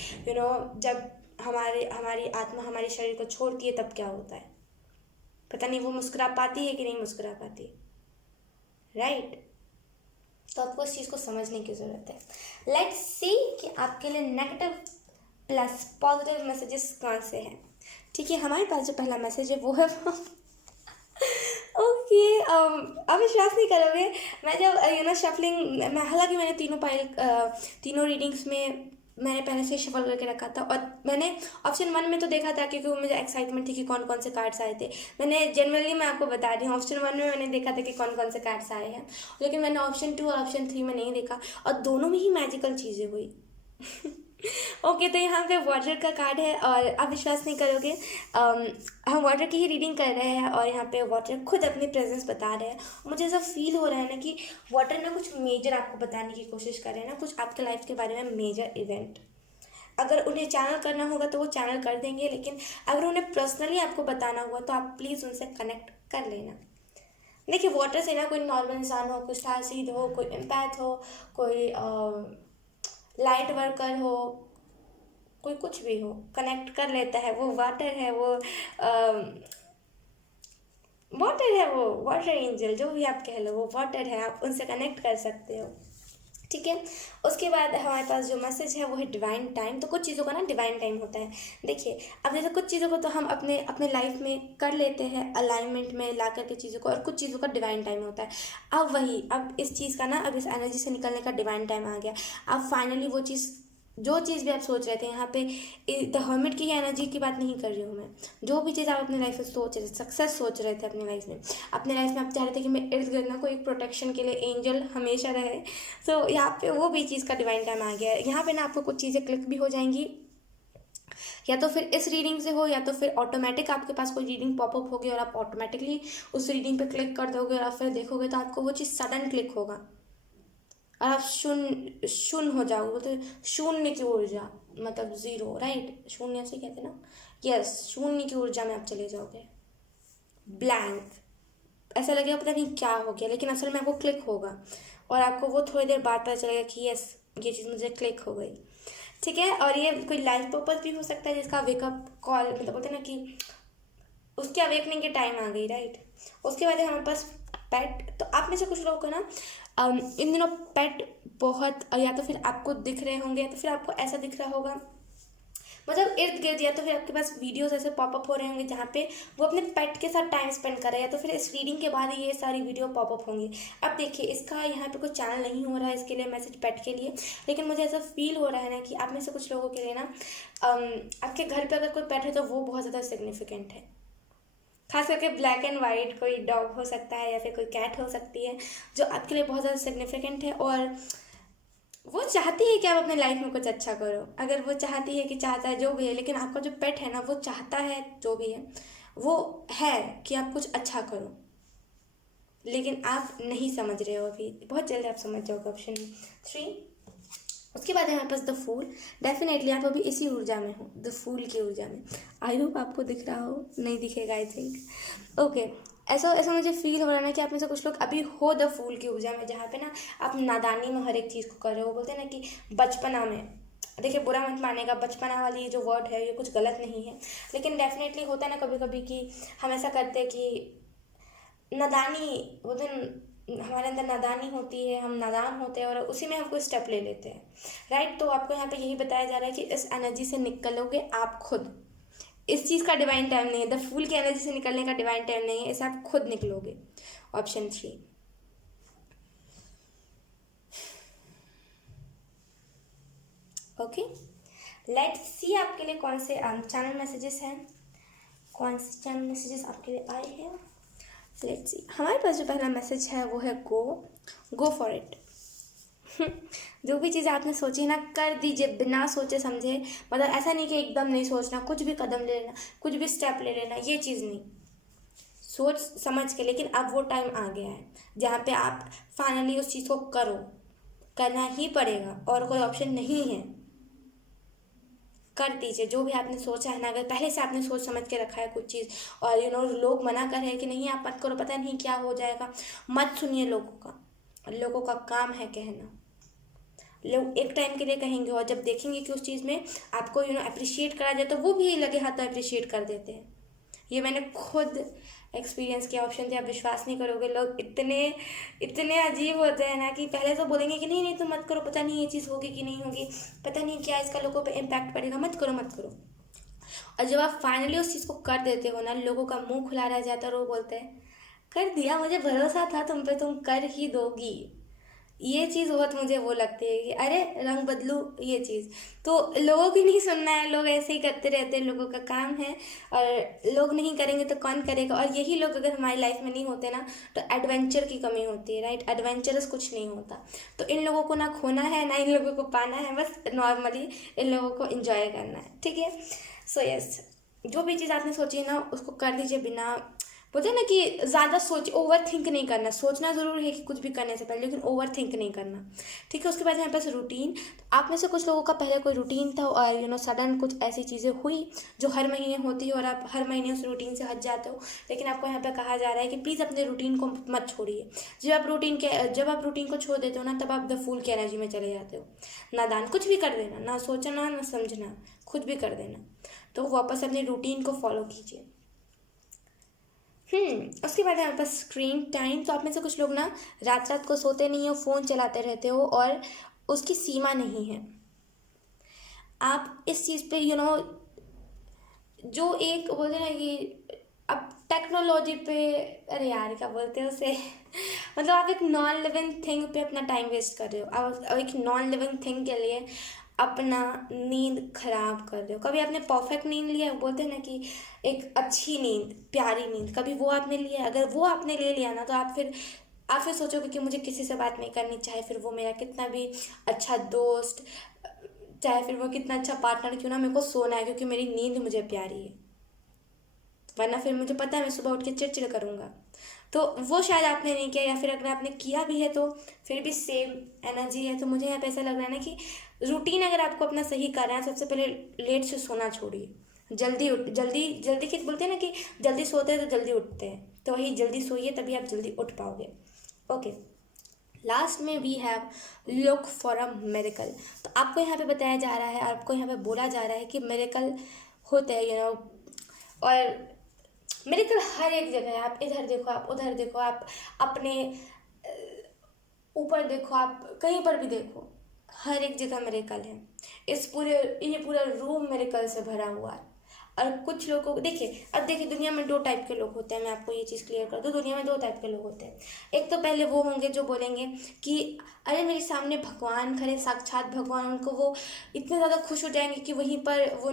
जब हमारी आत्मा हमारे शरीर को छोड़ती है तब क्या होता है। पता नहीं वो मुस्कुरा पाती है कि नहीं मुस्कुरा पाती, राइट। तो आपको इस चीज़ को समझने की ज़रूरत है। लेट्स सी कि आपके लिए नेगेटिव प्लस पॉजिटिव मैसेजेस कौन से हैं, ठीक है। हमारे पास जो पहला मैसेज है वो है ओके, अब विश्वास नहीं करोगे, मैं जब शफलिंग, मैं हालांकि मैंने तीनों रीडिंग्स में मैंने पहले से शफल करके रखा था, और मैंने ऑप्शन 1 में तो देखा था क्योंकि वो मुझे एक्साइटमेंट थी कि कौन कौन से कार्ड्स आए थे। मैंने जनरली मैं आपको बता रही हूँ, ऑप्शन 1 में मैंने देखा था कि कौन कौन से कार्ड्स आए हैं, लेकिन मैंने ऑप्शन 2 और ऑप्शन 3 में नहीं देखा, और दोनों में ही मैजिकल चीज़ें हुई ओके, तो यहाँ पे वाटर का कार्ड है, और आप विश्वास नहीं करोगे, हम वाटर की ही रीडिंग कर रहे हैं, और यहाँ पे वाटर खुद अपनी प्रेजेंस बता रहे हैं। मुझे ऐसा फील हो रहा है ना कि वाटर ना कुछ मेजर आपको बताने की कोशिश कर रहे हैं ना, कुछ आपके लाइफ के बारे में मेजर इवेंट। अगर उन्हें चैनल करना होगा तो वो चैनल कर देंगे, लेकिन अगर उन्हें पर्सनली आपको बताना हुआ तो आप प्लीज़ उनसे कनेक्ट कर लेना। देखिए, वाटर से ना कोई नॉर्मल इंसान हो, कोई स्टार सीड हो, कोई एम्पैथ हो, कोई लाइट वर्कर हो, कोई कुछ भी हो, कनेक्ट कर लेता है। वो वाटर है, वो वाटर एंजल, जो भी आप कह लो, वो वाटर है, आप उनसे कनेक्ट कर सकते हो, ठीक है। उसके बाद हमारे पास जो मैसेज है वो है डिवाइन टाइम। तो कुछ चीज़ों का ना डिवाइन टाइम होता है। देखिए, अब जैसे कुछ चीज़ों को तो हम अपने अपने लाइफ में कर लेते हैं अलाइनमेंट में ला करके चीज़ों को, और कुछ चीज़ों का डिवाइन टाइम होता है। अब इस चीज़ का ना, अब इस एनर्जी से निकलने का डिवाइन टाइम आ गया। अब फाइनली वो चीज़, जो चीज़ भी आप सोच रहे थे, यहाँ पे द हर्मिट की एनर्जी की बात नहीं कर रही हूँ मैं। जो भी चीज़ आप अपनी लाइफ में सोच रहे थे, सक्सेस सोच रहे थे अपनी लाइफ में, आप चाह रहे थे कि मैं इर्द गिर्द ना कोई एक प्रोटेक्शन के लिए एंजल हमेशा रहे। तो यहाँ पे वो भी चीज़ का डिवाइन टाइम आ गया है। यहाँ पे ना आपको कुछ चीज़ें क्लिक भी हो जाएंगी, या तो फिर इस रीडिंग से हो, या तो फिर ऑटोमेटिक आपके पास कोई रीडिंग पॉपअप होगी और आप ऑटोमेटिकली उस रीडिंग पे क्लिक कर दोगे, और आप फिर देखोगे तो आपको वो चीज़ सडन क्लिक होगा, और आप शून्य हो जाओगे। बोलते शून्य की ऊर्जा, मतलब ज़ीरो, राइट, शून्य से कहते हैं ना, यस, शून्य की ऊर्जा में आप चले जाओगे, ब्लैंक। ऐसा लगेगा पता नहीं क्या हो गया, लेकिन असल में आपको क्लिक होगा, और आपको वो थोड़ी देर बाद पता चलेगा कि यस, ये चीज़ मुझे क्लिक हो गई, ठीक है। और ये कोई लाइफ पर्पस भी हो सकता है, जिसका वेकअप कॉल, मतलब बोलते हैं ना कि उसके अवेकनिंग की टाइम आ गई, राइट। उसके बाद हमारे पास पेट। तो आप में से कुछ लोगों को ना इन दिनों पेट बहुत, या तो फिर आपको दिख रहे होंगे, या तो फिर आपको ऐसा दिख रहा होगा मतलब इर्द गिर्द, या तो फिर आपके पास वीडियोस ऐसे पॉपअप हो रहे होंगे जहाँ पे वो अपने पेट के साथ टाइम स्पेंड कर रहे हैं, या तो फिर इस रीडिंग के बाद ये सारी वीडियो पॉपअप होंगी। अब देखिए, इसका यहाँ पे कोई चैनल नहीं हो रहा है इसके लिए मैसेज पेट के लिए, लेकिन मुझे ऐसा फील हो रहा है ना कि आप में से कुछ लोगों के लिए ना आपके घर पे अगर कोई पेट है तो वो बहुत ज़्यादा सिग्निफिकेंट है। खास करके ब्लैक एंड वाइट कोई डॉग हो सकता है या फिर कोई कैट हो सकती है जो आपके लिए बहुत ज़्यादा सिग्निफिकेंट है, और वो चाहती है कि आप अपने लाइफ में कुछ अच्छा करो। अगर वो चाहती है कि चाहता है जो भी है, लेकिन आपका जो पेट है ना वो चाहता है जो भी है वो है कि आप कुछ अच्छा करो, लेकिन आप नहीं समझ रहे हो अभी। बहुत जल्द आप समझ जाओगे। ऑप्शन 3। उसके बाद है हमारे पास द फूल। डेफिनेटली आप अभी इसी ऊर्जा में हो, द फूल की ऊर्जा में। आई होप आपको दिख रहा हो, नहीं दिखेगा आई थिंक। ओके, ऐसा ऐसा मुझे फील हो रहा है ना कि आप में से कुछ लोग अभी हो द फूल की ऊर्जा में, जहाँ पे ना आप नादानी में हर एक चीज़ को कर रहे हो। बोलते हैं ना कि बचपना में, देखिए बुरा मत मानेगा, बचपना वाली ये जो वर्ड है ये कुछ गलत नहीं है, लेकिन डेफिनेटली होता है ना कभी कभी कि हम ऐसा करते हैं कि नादानी, वो दिन हमारे अंदर नादानी होती है, हम नादान होते हैं और उसी में हम कोई स्टेप ले लेते हैं। राइट, तो आपको यहाँ पे यही बताया जा रहा है कि इस एनर्जी से निकलोगे आप खुद। इस चीज़ का डिवाइन टाइम नहीं है, द फूल की एनर्जी से निकलने का डिवाइन टाइम नहीं है, इसे आप खुद निकलोगे। ऑप्शन 3। ओके, लेट्स सी आपके लिए कौन से चैनल मैसेजेस हैं, कौन से चैनल मैसेजेस आपके लिए आए हैं। लेट्स सी, हमारे पास जो पहला मैसेज है वो है गो फॉर इट। जो भी चीज़ आपने सोची ना कर दीजिए बिना सोचे समझे। मतलब ऐसा नहीं कि एकदम नहीं सोचना, कुछ भी कदम ले लेना, कुछ भी स्टेप ले लेना, ये चीज़ नहीं। सोच समझ के, लेकिन अब वो टाइम आ गया है जहाँ पे आप फाइनली उस चीज़ को करो, करना ही पड़ेगा और कोई ऑप्शन नहीं है। कर दीजिए जो भी आपने सोचा है ना। अगर पहले से आपने सोच समझ के रखा है कुछ चीज़ और लोग मना कर रहे हैं कि नहीं आप मत करो, पता नहीं क्या हो जाएगा, मत सुनिए लोगों का। लोगों का काम है कहना। लोग एक टाइम के लिए कहेंगे और जब देखेंगे कि उस चीज़ में आपको अप्रिशिएट करा जाए तो वो भी लगे हाथ अप्रिशिएट कर देते हैं। ये मैंने खुद एक्सपीरियंस किया। ऑप्शन थे, आप विश्वास नहीं करोगे, लोग इतने इतने अजीब होते हैं ना कि पहले तो बोलेंगे कि नहीं नहीं तुम मत करो, पता नहीं ये चीज़ होगी कि नहीं होगी, पता नहीं क्या इसका लोगों पे इम्पैक्ट पड़ेगा, मत करो मत करो। और जब आप फाइनली उस चीज़ को कर देते हो ना, लोगों का मुंह खुला रह जाता है और वो बोलते हैं कर दिया, मुझे भरोसा था तुम पे, तुम कर ही दोगी। ये चीज़ बहुत मुझे वो लगती है कि अरे रंग बदलू, ये चीज़ तो लोगों की नहीं सुनना है। लोग ऐसे ही करते रहते हैं, लोगों का काम है, और लोग नहीं करेंगे तो कौन करेगा। और यही लोग अगर हमारी लाइफ में नहीं होते ना तो एडवेंचर की कमी होती है। राइट, एडवेंचरस कुछ नहीं होता। तो इन लोगों को ना खोना है ना इन लोगों को पाना है, बस नॉर्मली इन लोगों को इंजॉय करना है। ठीक है, सो यस, जो भी चीज़ आपने सोची है ना उसको कर दीजिए बिना, बोलते हैं ना कि ज़्यादा सोच, ओवर थिंक नहीं करना। सोचना ज़रूर है कि कुछ भी करने से पहले, लेकिन ओवर थिंक नहीं करना। ठीक है, उसके बाद हमारे पास रूटीन। तो आप में से कुछ लोगों का पहले कोई रूटीन था और सडन कुछ ऐसी चीज़ें हुई जो हर महीने होती है और आप हर महीने उस रूटीन से हट जाते हो। लेकिन आपको यहाँ पे कहा जा रहा है कि प्लीज़ अपने रूटीन को मत छोड़िए। जब आप रूटीन को छोड़ देते हो ना तब आप द फूल की एनर्जी में चले जाते हो। नादान कुछ भी कर देना, ना सोचना ना समझना, कुछ भी कर देना। तो वापस अपने रूटीन को फॉलो कीजिए। उसके बाद है हमारे पास स्क्रीन टाइम। तो आप में से कुछ लोग ना रात रात को सोते नहीं हो, फ़ोन चलाते रहते हो और उसकी सीमा नहीं है। आप इस चीज़ पे जो एक बोलते हैं ना कि अब टेक्नोलॉजी पे, अरे यार क्या बोलते हैं उसे मतलब आप एक नॉन लिविंग थिंग पे अपना टाइम वेस्ट कर रहे हो। आप एक नॉन लिविंग थिंग के लिए अपना नींद खराब कर रहे हो। कभी आपने परफेक्ट नींद लिया, बोलते हैं ना कि एक अच्छी नींद, प्यारी नींद, कभी वो आपने लिया? अगर वो आपने ले लिया ना तो आप फिर सोचोगे कि मुझे किसी से बात नहीं करनी, चाहे फिर वो मेरा कितना भी अच्छा दोस्त, चाहे फिर वो कितना अच्छा पार्टनर क्यों ना, मेरे को सोना है क्योंकि मेरी नींद मुझे प्यारी है। वरना फिर मुझे पता है मैं सुबह उठ के चिड़चिड़ करूँगा। तो वो शायद आपने नहीं किया, या फिर अगर आपने किया भी है तो फिर भी सेम एनर्जी है। तो मुझे यहाँ पे ऐसा लग रहा है ना कि रूटीन अगर आपको अपना सही करना है, सबसे पहले लेट से सोना छोड़िए। जल्दी जल्दी के बोलते हैं ना कि जल्दी सोते हैं तो जल्दी उठते हैं, तो वही जल्दी सोइए तभी आप जल्दी उठ पाओगे। ओके, लास्ट में we have look for a miracle. तो आपको यहाँ पे बताया जा रहा है, आपको यहाँ पे बोला जा रहा है कि मेरेकल होते हैं और मेरेकल हर एक जगह है। आप इधर देखो, आप उधर देखो, आप अपने ऊपर देखो, आप कहीं पर भी देखो, हर एक जगह मेरेकल है। ये पूरा रूम मेरेकल से भरा हुआ है। और कुछ लोगों को देखिए, अब देखिए दुनिया में दो टाइप के लोग होते हैं, मैं आपको ये चीज़ क्लियर कर दूँ। दुनिया में दो टाइप के लोग होते हैं। एक तो पहले वो होंगे जो बोलेंगे कि अरे मेरे सामने भगवान खड़े, साक्षात भगवान, उनको वो इतने ज़्यादा खुश हो जाएंगे कि वहीं पर वो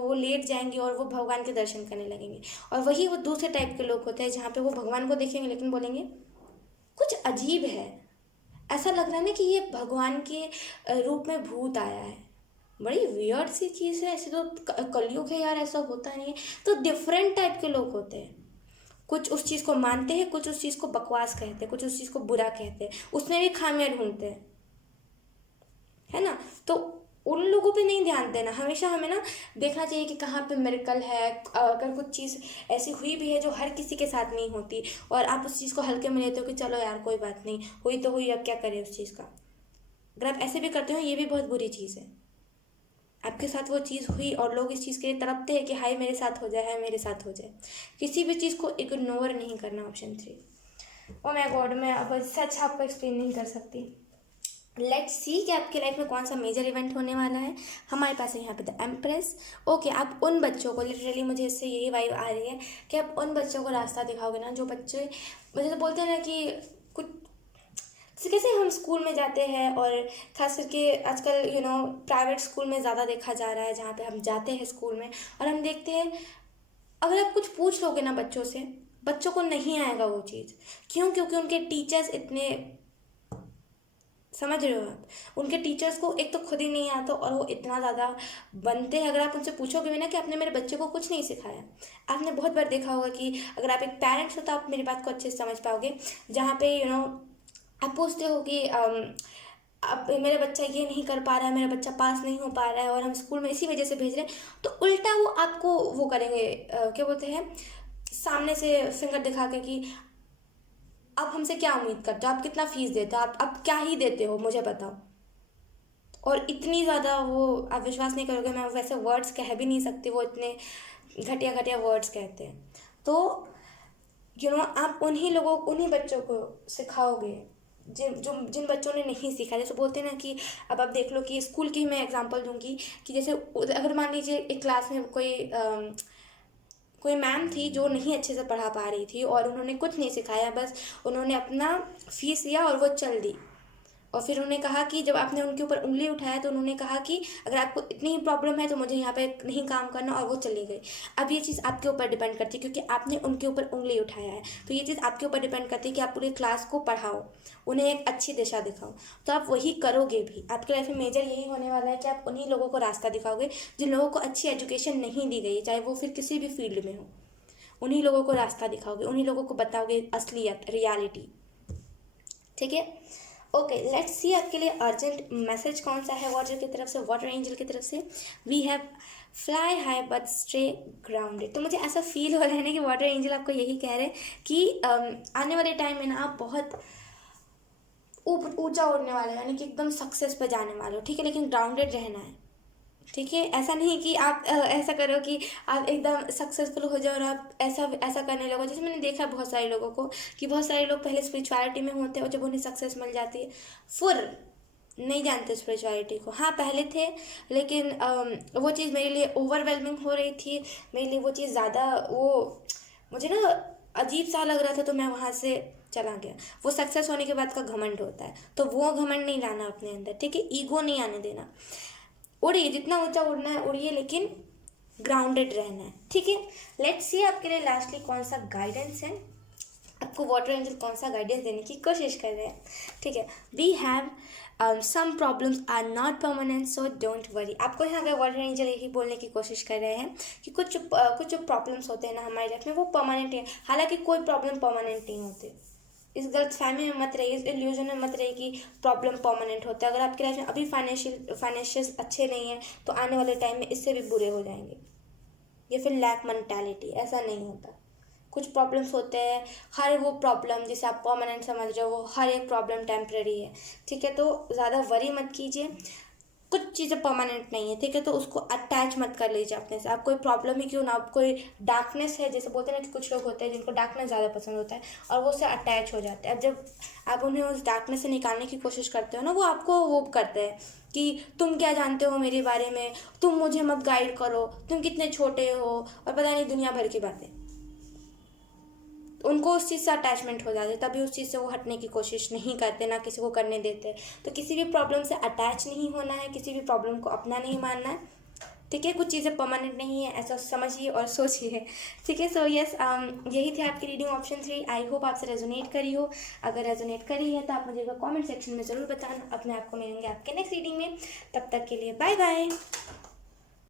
वो लेट जाएंगे और वो भगवान के दर्शन करने लगेंगे। और वही वो दूसरे टाइप के लोग होते हैं जहाँ पे वो भगवान को देखेंगे लेकिन बोलेंगे कुछ अजीब है, ऐसा लग रहा है ना कि ये भगवान के रूप में भूत आया है। बड़ी वियर्ड सी चीज़ है, ऐसे तो कलयुग है यार, ऐसा होता नहीं है। तो डिफरेंट टाइप के लोग होते हैं। कुछ उस चीज़ को मानते हैं, कुछ उस चीज़ को बकवास कहते हैं, कुछ उस चीज़ को बुरा कहते हैं, उसमें भी खामियां ढूंढते हैं, है ना। तो उन लोगों पे नहीं ध्यान देना, हमेशा हमें ना देखना चाहिए कि कहाँ पे मिरेकल है। अगर कुछ चीज़ ऐसी हुई भी है जो हर किसी के साथ नहीं होती और आप उस चीज़ को हल्के में लेते हो कि चलो यार कोई बात नहीं, हुई तो हुई, अब क्या करें उस चीज़ का। अगर आप ऐसे भी करते हो ये भी बहुत बुरी चीज़ है। आपके साथ वो चीज़ हुई और लोग इस चीज़ के लिए तड़पते हैं कि हाय मेरे साथ हो जाए, हाय मेरे साथ हो जाए। किसी भी चीज़ को इग्नोर नहीं करना, ऑप्शन 3। ओ माय गॉड, मैं अब इससे अच्छा आपको एक्सप्लेन नहीं कर सकती। लेट्स सी कि आपकी लाइफ में कौन सा मेजर इवेंट होने वाला है। हमारे पास है यहाँ पे द एम्प्रेस। ओके, आप उन बच्चों को, लिटरली मुझे इससे यही वाइब आ रही है कि आप उन बच्चों को रास्ता दिखाओगे ना, जो बच्चे मुझे तो बोलते हैं ना कि कुछ जैसे कैसे हम स्कूल में जाते हैं, और खास करके आजकल प्राइवेट स्कूल में ज़्यादा देखा जा रहा है, जहाँ पे हम जाते हैं स्कूल में और हम देखते हैं अगर आप कुछ पूछ लोगे ना बच्चों से, बच्चों को नहीं आएगा वो चीज़। क्यों? क्योंकि उनके टीचर्स इतने, समझ रहे हो आप, उनके टीचर्स को एक तो खुद ही नहीं आता और वो इतना ज़्यादा बनते हैं। अगर आप उनसे पूछोगे भी ना कि आपने मेरे बच्चे को कुछ नहीं सिखाया, आपने बहुत बार देखा होगा कि अगर आप एक पेरेंट्स हो तो आप मेरी बात को अच्छे से समझ पाओगे, जहाँ पे आप पूछते हो कि अब मेरा बच्चा ये नहीं कर पा रहा है, मेरा बच्चा पास नहीं हो पा रहा है और हम स्कूल में इसी वजह से भेज रहे हैं, तो उल्टा वो आपको वो करेंगे, क्या बोलते हैं, सामने से फिंगर दिखा के कि आप हमसे क्या उम्मीद करते हो, आप कितना फीस देते हो, आप क्या ही देते हो मुझे बताओ। और इतनी ज़्यादा वो, आप विश्वास नहीं करोगे, मैं वैसे वर्ड्स कह भी नहीं सकती, वो इतने घटिया घटिया वर्ड्स कहते हैं। तो आप उन्हीं लोगों, उन्हीं बच्चों को सिखाओगे जिन बच्चों ने नहीं सीखा। जैसे बोलते हैं ना कि अब आप देख लो कि स्कूल की मैं एग्जांपल दूंगी कि जैसे अगर मान लीजिए एक क्लास में कोई मैम थी जो नहीं अच्छे से पढ़ा पा रही थी और उन्होंने कुछ नहीं सिखाया, बस उन्होंने अपना फीस लिया और वो चल दी। और फिर उन्होंने कहा कि जब आपने उनके ऊपर उंगली उठाया तो उन्होंने कहा कि अगर आपको इतनी ही प्रॉब्लम है तो मुझे यहाँ पे नहीं काम करना, और वो चली गई। अब ये चीज़ आपके ऊपर डिपेंड करती है क्योंकि आपने उनके ऊपर उंगली उठाया है, तो ये चीज़ आपके ऊपर डिपेंड करती है कि आप पूरी क्लास को पढ़ाओ, उन्हें एक अच्छी दिशा दिखाओ। तो आप वही करोगे भी। आपके लाइफ में मेजर यही होने वाला है कि आप उन्हीं लोगों को रास्ता दिखाओगे जिन लोगों को अच्छी एजुकेशन नहीं दी गई, चाहे वो फिर किसी भी फील्ड में हो। उन्हीं लोगों को रास्ता दिखाओगे, उन्हीं लोगों को बताओगे असलियत, रियलिटी। ठीक है। ओके, लेट्स सी आपके लिए अर्जेंट मैसेज कौन सा है वाटर की तरफ से, वाटर एंजल की तरफ से। We have fly high but stay grounded. तो मुझे ऐसा फील हो रहा है ना कि वाटर एंजल आपको यही कह रहे हैं कि आने वाले टाइम में ना आप बहुत ऊंचा उड़ने वाले हो, यानी कि एकदम सक्सेस पे जाने वाले हो। ठीक है, लेकिन ग्राउंडेड रहना है। ठीक है, ऐसा नहीं कि आप ऐसा करो कि आप एकदम सक्सेसफुल हो जाओ और आप ऐसा ऐसा करने लगो। जैसे मैंने देखा बहुत सारे लोगों को कि बहुत सारे लोग पहले स्पिरिचुअलिटी में होते हैं और जब उन्हें सक्सेस मिल जाती है फिर नहीं जानते स्पिरिचुअलिटी को। हाँ, पहले थे, लेकिन वो चीज़ मेरे लिए ओवरवेलमिंग हो रही थी, मेरे लिए वो चीज़ ज़्यादा, वो मुझे ना अजीब सा लग रहा था, तो मैं वहाँ से चला गया। वो सक्सेस होने के बाद का घमंड होता है, तो वो घमंड नहीं लाना अपने अंदर। ठीक है, ईगो नहीं आने देना। उड़िए, जितना ऊंचा उड़ना है उड़िए, लेकिन ग्राउंडेड रहना है। ठीक है, लेट्स सी आपके लिए लास्टली कौन सा गाइडेंस है, आपको वाटर एंजल कौन सा गाइडेंस देने की कोशिश कर रहे हैं। ठीक है, we have some problems are not permanent so don't worry. आपको यहाँ पे वाटर एंजल यही बोलने की कोशिश कर रहे हैं कि कुछ जो प्रॉब्लम्स होते हैं ना हमारी लाइफ में, वो परमानेंट है। हालांकि कोई प्रॉब्लम परमानेंट नहीं होती। इस गलत फहमी में मत रहिए, इस इल्यूजन में मत रहिए कि प्रॉब्लम परमानेंट होता है। अगर आपकी लाइफ में अभी फाइनेंशियल अच्छे नहीं है तो आने वाले टाइम में इससे भी बुरे हो जाएंगे। ये फिर लैक मेंटालिटी, ऐसा नहीं होता। कुछ प्रॉब्लम्स होते हैं, हर वो प्रॉब्लम जिसे आप परमानेंट समझ रहे हो, वो हर एक प्रॉब्लम टेम्प्रेरी है। ठीक है, तो ज़्यादा वरी मत कीजिए। कुछ चीज़ें परमानेंट नहीं है, ठीक है। तो उसको अटैच मत कर लीजिए अपने से। आप कोई प्रॉब्लम ही क्यों ना, आप कोई डार्कनेस है, जैसे बोलते हैं ना कि कुछ लोग होते हैं जिनको डार्कनेस ज़्यादा पसंद होता है और वो उससे अटैच हो जाते हैं। अब जब आप उन्हें उस डार्कनेस से निकालने की कोशिश करते हो ना, वो आपको वो करते हैं कि तुम क्या जानते हो मेरे बारे में, तुम मुझे मत गाइड करो, तुम कितने छोटे हो, और पता नहीं दुनिया भर की बातें। उनको उस चीज़ से अटैचमेंट हो जाते, तभी उस चीज़ से वो हटने की कोशिश नहीं करते, ना किसी को करने देते। तो किसी भी प्रॉब्लम से अटैच नहीं होना है, किसी भी प्रॉब्लम को अपना नहीं मानना है, ठीक है। कुछ चीज़ें परमानेंट नहीं है, ऐसा समझिए और सोचिए, ठीक है। सो यस, यही थी आपकी रीडिंग ऑप्शन 3। आई होप आपसे रेजोनेट करी हो। अगर रेजोनेट करी है तो आप मुझे कमेंट सेक्शन में ज़रूर बताना। अब मैं आपको मिलूंगी आपके नेक्स्ट रीडिंग में। तब तक के लिए बाय बाय।